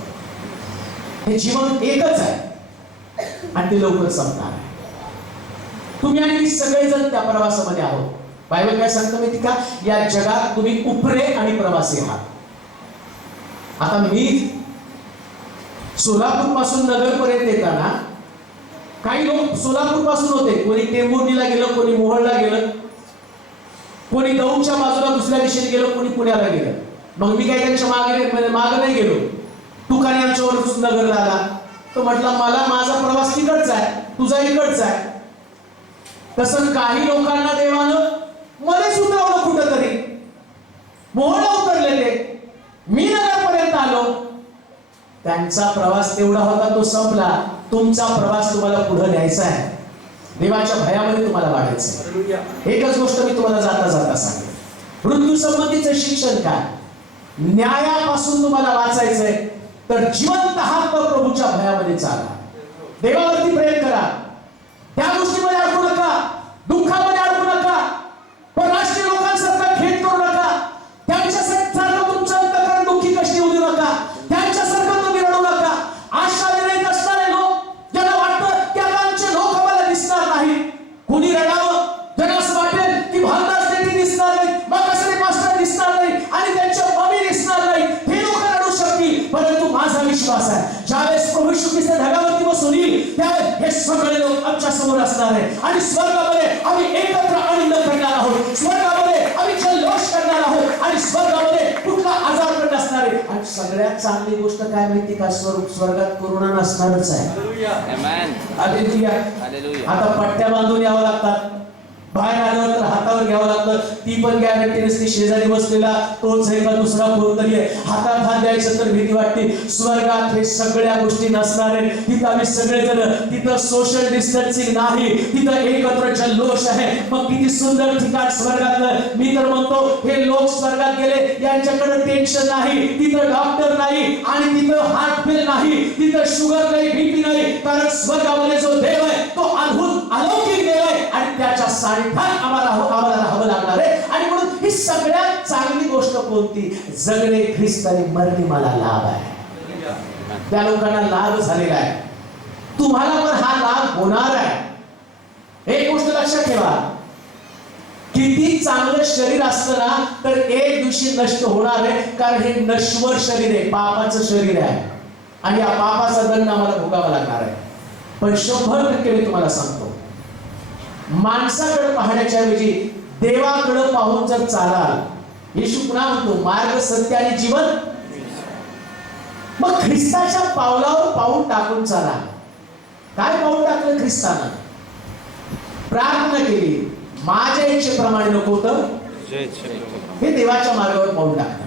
हे जीवन एकच आहे आणि ते लवकर संपणार आहे. तुम्ही आणि मी सगळेजण त्या प्रवासामध्ये आहोत. बायबल काय सांगतं माहिती का? या जगात तुम्ही उपरे आणि प्रवासी आहात. आता मी सोलापूर पासून नगर पर्यंत येताना काही लोक सोलापूर पासून होते, कोणी टेंभुर्णीला गेलं, कोणी मोहोळला गेलं, कोणी दौंडच्या बाजूला दुसऱ्या दिशेने गेलं, कोणी पुण्याला गेलं. मग मी काही त्यांच्या मागे नाही गेलो. तुकाने आमच्यावर नगरला आला, तो म्हटला मला माझा प्रवास तिकडचा आहे, तुझा इकडचा आहे. तसं काही लोकांना देवानं मध्येच उतरवलं, कुठंतरी मोहोळला उतरले ते, मी नगरपर्यंत आलो. त्यांचा प्रवास तेवढा होता, तो संपला. तुमचा प्रवास तुम्हाला पुढे न्यायचा आहे. देवाच्या भयामध्ये तुम्हाला वाढायचं. एकच गोष्ट मी तुम्हाला जाता जाता सांगेन, मृत्यू संबंधीचं शिक्षण काय, न्यायापासून तुम्हाला वाचायचंय तर जिवंत आहात तर प्रभूच्या भयामध्ये चाला. देवावरती प्रेम करा, त्या गोष्टीमध्ये अडकू नका, दुःखामध्ये अडकू नका, परराष्ट्रीय लोकांसारखा खेळ करू नका, त्यांच्यासारखं तुमचं अंतःकरण दुःखी कष्टी होऊ देऊ नका, त्यांच्यासारखं तुम्ही रडू नका. आशा विरहित असणारे लोक, ज्यांना वाटतं की आता आमचे लोक आम्हाला दिसणार नाही, कुणी रडावं, ज्यांना असं वाटेल की भांडा असते ती दिसणार नाही, मग असले मास्टर दिसणार नाही आणि त्यांच्या मम्मी दिसणार नाही, हे लोक रडू शकतील. परंतु माझा विश्वास आहे, ज्यावेळेस प्रभू येशू ख्रिस्त ढगावरती बसून येईल, त्यावेळेस हे सगळे लोक आमच्या समोर असणार आहे आणि स्वर्गामध्ये आम्ही एकत्र आनंद करणार आहोत, स्वर्गामध्ये आम्ही जल्लोष करणार आहोत आणि स्वर्गामध्ये कुठला आजार पण नसणार आहे. आणि सगळ्यात चांगली गोष्ट काय माहिती का? स्वर्गात कोरोना नसणारच आहे. हालेलुया. आता पट्ट्या बांधून यावं लागतात, बाहेर आल्यावर तर हातावर घ्यावं लागतं, ती पण गॅरंटी नसते. शेजारी बसलेला तोच आहे का दुसरा कोणतरी आहे, हातात हात द्यायचं तर भीती वाटते. स्वर्गात हे सगळ्या गोष्टी नसणार आहेत. तिथं आम्ही सगळेजण, तिथं सोशल डिस्टन्सिंग नाही, तिथं एकत्र जल्लोष आहे. मग किती सुंदर ठिकाण स्वर्गातलं. मी तर म्हणतो हे लोक स्वर्गात गेले, यांच्याकडे टेन्शन नाही, तिथं डॉक्टर नाही आणि तिथं हार्ट फेल नाही, तिथं शुगर नाही, बीपी नाही, कारण स्वर्गामध्ये जो देव आहे तो अद्भुत अलौकिक देव आहे आणि त्याच्या आम्हाला राहावं लागणार आहे. आणि म्हणून ही सगळ्यात चांगली गोष्ट कोणती? जगणे ख्रिस्त आणि मरणे मला लाभ आहे. त्या लोकांना लाभ झालेला आहे, तुम्हाला पण हा लाभ होणार आहे. एक गोष्ट लक्षात ठेवा, किती चांगलं शरीर असतं ना तर एक दिवशी नष्ट होणार आहे, कारण हे नश्वर शरीर आहे, पापाचं शरीर आहे आणि या पापाचा दंड आम्हाला भोगावा लागणार आहे. पण 100% मी तुम्हाला सांगतो, माणसाकडे पाहण्याच्या ऐवजी देवाकडे पाहून जर चालाल, येशू पुन्हा म्हणतो मार्ग सत्य आणि जीवन, मग ख्रिस्ताच्या पावलावर पाऊल टाकून चाला. काय पाऊल टाकलं ख्रिस्तानं? प्रार्थना केली, माझ्या इच्छेप्रमाणे नको तर हे देवाच्या मार्गावर पाऊल टाकलं.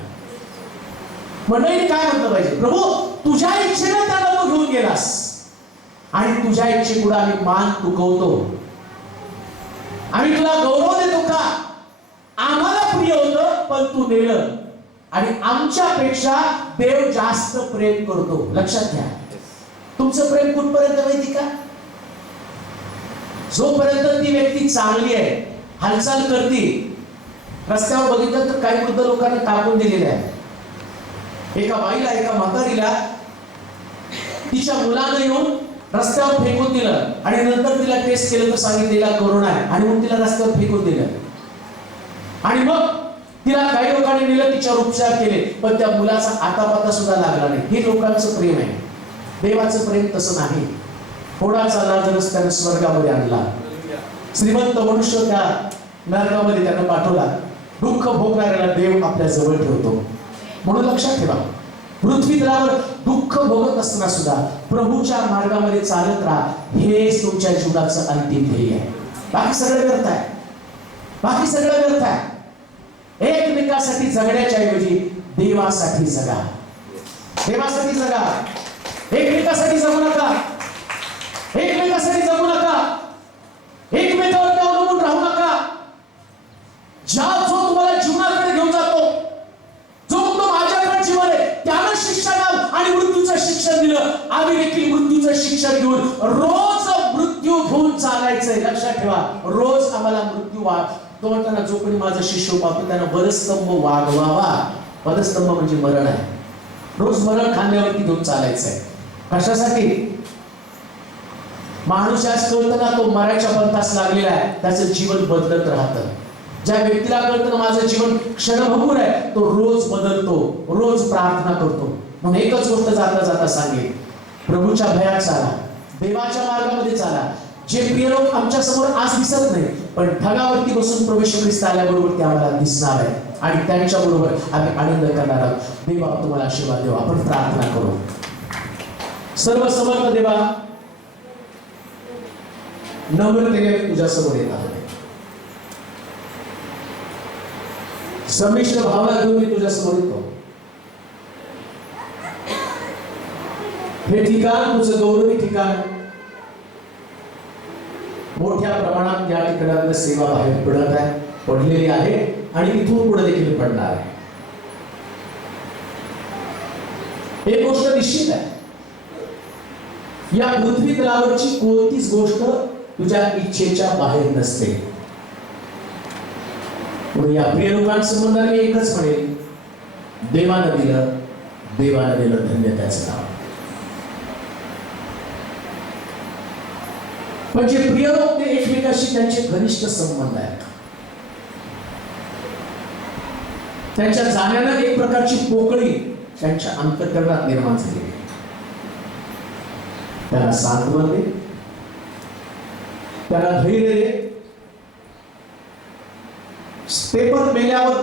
मंडळी काय म्हणतं पाहिजे? प्रभू तुझ्या इच्छेने त्याला तू घेऊन गेलास आणि तुझ्या इच्छेपुढे आम्ही मान तुकवतो, आम्ही तुला गौरव देतो का? आम्हाला प्रिय होतं पण तू नेलं आणि आमच्यापेक्षा देव जास्त प्रेम करतो. लक्षात घ्या, तुमचं प्रेम कुठपर्यंत माहिती का? जोपर्यंत ती व्यक्ती चांगली आहे, हालचाल करते. रस्त्यावर बघितलं तर काही वृद्ध लोकांनी टाकून दिलेले आहे. एका बाईला, एका म्हातारीला तिच्या मुलानं येऊन रस्त्यावर फेकून दिलं आणि नंतर तिला टेस्ट केलं तर सांगितलेला कोरोना आहे आणि मग तिला रस्त्यावर फेकून दिलं आणि मग तिला काही लोकांनी नेलं, तिच्यावर उपचार केले, पण त्या मुलाचा आतापाता सुद्धा लागला नाही. हे लोकांचं प्रेम आहे. देवाचं प्रेम तसं नाही. थोडाचा लाजरस त्यानं स्वर्गामध्ये आणला, श्रीमंत मनुष्य त्या नरकामध्ये त्यानं पाठवला. दुःख भोगणाऱ्याला देव आपल्या जवळ ठेवतो. म्हणून लक्षात ठेवा, पृथ्वी तलावर दुःख भोगत असताना सुद्धा प्रभूच्या मार्गामध्ये चालत राहा, हेच तुमच्या जीवनाचं अंतिम ध्येय आहे. बाकी सगळं व्यर्थ आहे, बाकी सगळं व्यर्थ आहे. एकमेकासाठी जगण्याच्या ऐवजी देवासाठी जगा. देवासाठी जगा, एकमेकासाठी जगू नका, एकमेकासाठी जगू नका, एकमेकावर अवलंबून राहू नका. जो तुम्हाला जीवनाकडे घेऊन जातो, जो म्हणतो माझ्याकडे जीवन आहे, त्यानं शिक्षण आणि मृत्यूचं शिक्षण दिलं. आम्ही देखील मृत्यूचं शिक्षण घेऊन रोज मृत्यू घेऊन चालायचंय. लक्षात ठेवा, रोज आम्हाला मृत्यू तो म्हणताना जो कोणी माझा शिष्य पाहतो त्यांना वधस्तंभ वागवावा. वधस्तंभ म्हणजे मरण आहे. रोज मरण खांद्यावरती घेऊन चालायचंय. कशासाठी? माणूस आज कळतं ना, तो मरायच्या पंथास लागलेला आहे, त्याचं जीवन बदलत राहतं. ज्या व्यक्तीला कळतं ना माझं जीवन क्षणभंगूर आहे, तो रोज बदलतो, रोज प्रार्थना करतो. म्हणून एकच गोष्ट जाता जाता सांगेल, प्रभूच्या भयात चाला, देवाच्या मार्गामध्ये चाला. जे प्रिय लोक आमच्या समोर आज दिसत नाही, पण ढगावरती बसून प्रभू येशू ख्रिस्त आल्याबरोबर ते आम्हाला दिसणार आहे आणि त्यांच्या बरोबर आम्ही आनंद करणार आहोत. देवा तुम्हाला आशीर्वाद देवा. आपण प्रार्थना करू. सर्व समर्थ देवा, नम्रतेने तुझ्या समोर येत आहोत. संमिश्र भावना घेऊन मी तुझ्या समोर येतो. हे ठिकाण तुझं गौरवी ठिकाण, मोठ्या प्रमाणात या ठिकाणात सेवा बाहेर पडत आहे, पडलेली आहे आणि इथून पुढे देखील पडणार आहे. एक गोष्ट निश्चित आहे, या पृथ्वी तलावरची कोणतीच गोष्ट तुझ्या इच्छेच्या बाहेर नसते. या प्रिय लोकांसंबंधाने मी एकच म्हणेल, देवानं दिलं, देवानं दिलं, धन्य त्याचं नाव. पण जे प्रिय लोक ते एकमेकाशी त्यांचे घनिष्ठ संबंध आहेत. त्यांच्या जाण्यानं एक प्रकारची पोकळी त्यांच्या अंतःकरणात निर्माण झाली. त्याला सांत्वन दे, त्याला धैर्य दे. स्टेफन मेल्यावर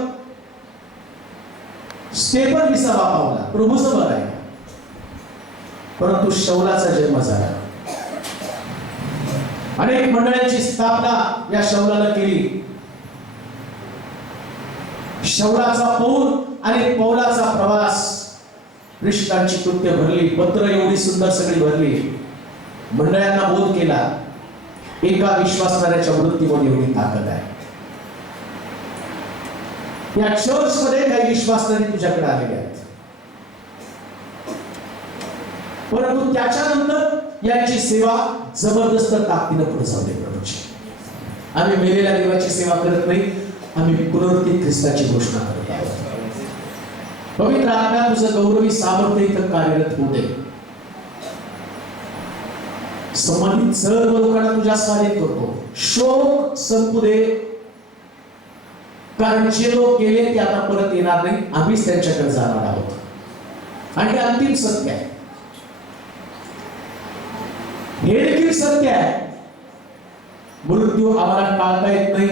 स्टेफन विसावा पावला, प्रभूचं बरं आहे, परंतु शौलाचा जन्म झाला. अनेक मंडळांची स्थापना या शौलानं केली. शौलाचा पौल आणि पौलाचा प्रवास, ख्रिस्तांची कृत्य भरली, पत्र एवढी सुंदर सगळी भरली, मंडळांना बोध केला. एका विश्वासणाऱ्याच्या वृत्तीमध्ये एवढी ताकद आहे. या चर्च मध्ये काही विश्वासणारे तुझ्याकडे आलेले आहेत, परंतु त्याच्यानंतर यांची सेवा जबरदस्त ताकदीने पुढे जाऊ दे प्रभूची. आम्ही मेलेल्या देवाची सेवा करत नाही, आम्ही पुनरुत्थित ख्रिस्ताची घोषणा करत आहोत. पवित्र आत्मा तुझं गौरवी सामर्थ्य इथं कार्यरत होऊ दे. संबंधित सर्व लोकांना तुझ्या स्वाधीन करतो. शोक संपू दे, कारण जे लोक गेले ते आता परत येणार नाही, आम्हीच त्यांच्याकडे जाणार आहोत. आणि अंतिम सत्य आहे, हे देखील सत्य आहे, मृत्यू आम्हाला टाळता येत नाही,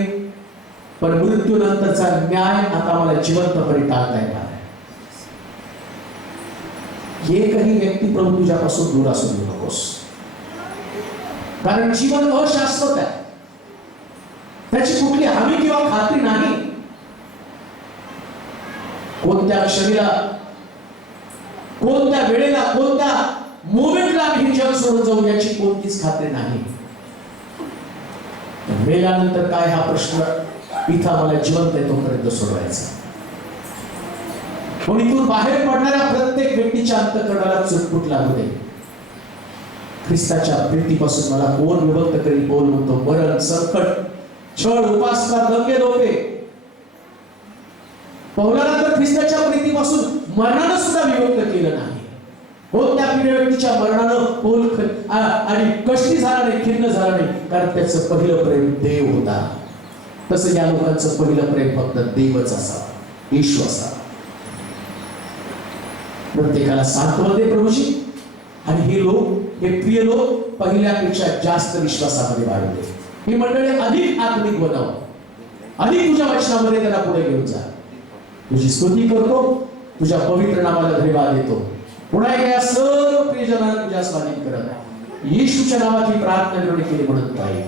पण मृत्यू नंतरचा न्याय आता आम्हाला जिवंतपणे टाळता येणार आहे. एकही व्यक्ती प्रभू तुझ्यापासून दूर असू देऊ नकोस, कारण जीवन अशाश्वत आहे, त्याची कुठली हमी किंवा खात्री नाही. कोणत्या क्षणीला, कोणत्या वेळेला, कोणत्या मोमेंटला आम्ही जग सोडून जाऊ याची कोणतीच खात्री नाही. मेल्यानंतर काय हा प्रश्न इथं आम्हाला जिवंत आहे तोपर्यंत सोडवायचा. पण इथून बाहेर पडणाऱ्या प्रत्येक व्यक्तीच्या अंतःकरणाला चुटपुट लागू दे. ख्रिस्ताच्या प्रीतीपासून मला कोण विभक्त करी, कोण म्हणतो मरण, संकट, छळ, उपासना, दंगे, धोके. पौलाला तर ख्रिस्ताच्या प्रीतीपासून मरणानं सुद्धा विभक्त केलं नाही. कोणत्या प्रिय व्यक्तीच्या मरणानं पौल आणि कष्टी झाला नाही, खिन्न झाला नाही, कारण त्याचं पहिलं प्रेम देव होता. तसं या लोकांचं पहिलं प्रेम फक्त देवच असावा, येशू असावा. प्रत्येकाला सांत्वन दे प्रभूजी, आणि हे लोक, हे प्रिय लोक पहिल्यापेक्षा जास्त विश्वासामध्ये वाढले. ही मंडळी अधिक आत्मिक बनव, अधिक तुझ्या वचनामध्ये त्यांना पुढे घेऊन जा. तुझी स्तुती करतो, तुझ्या पवित्र नावाला धन्यवाद देतो. पुन्हा एकदा सर्व प्रियजनांना तुझ्या स्वाधीन करत येशूच्या नावाची प्रार्थना केली म्हणत आहे.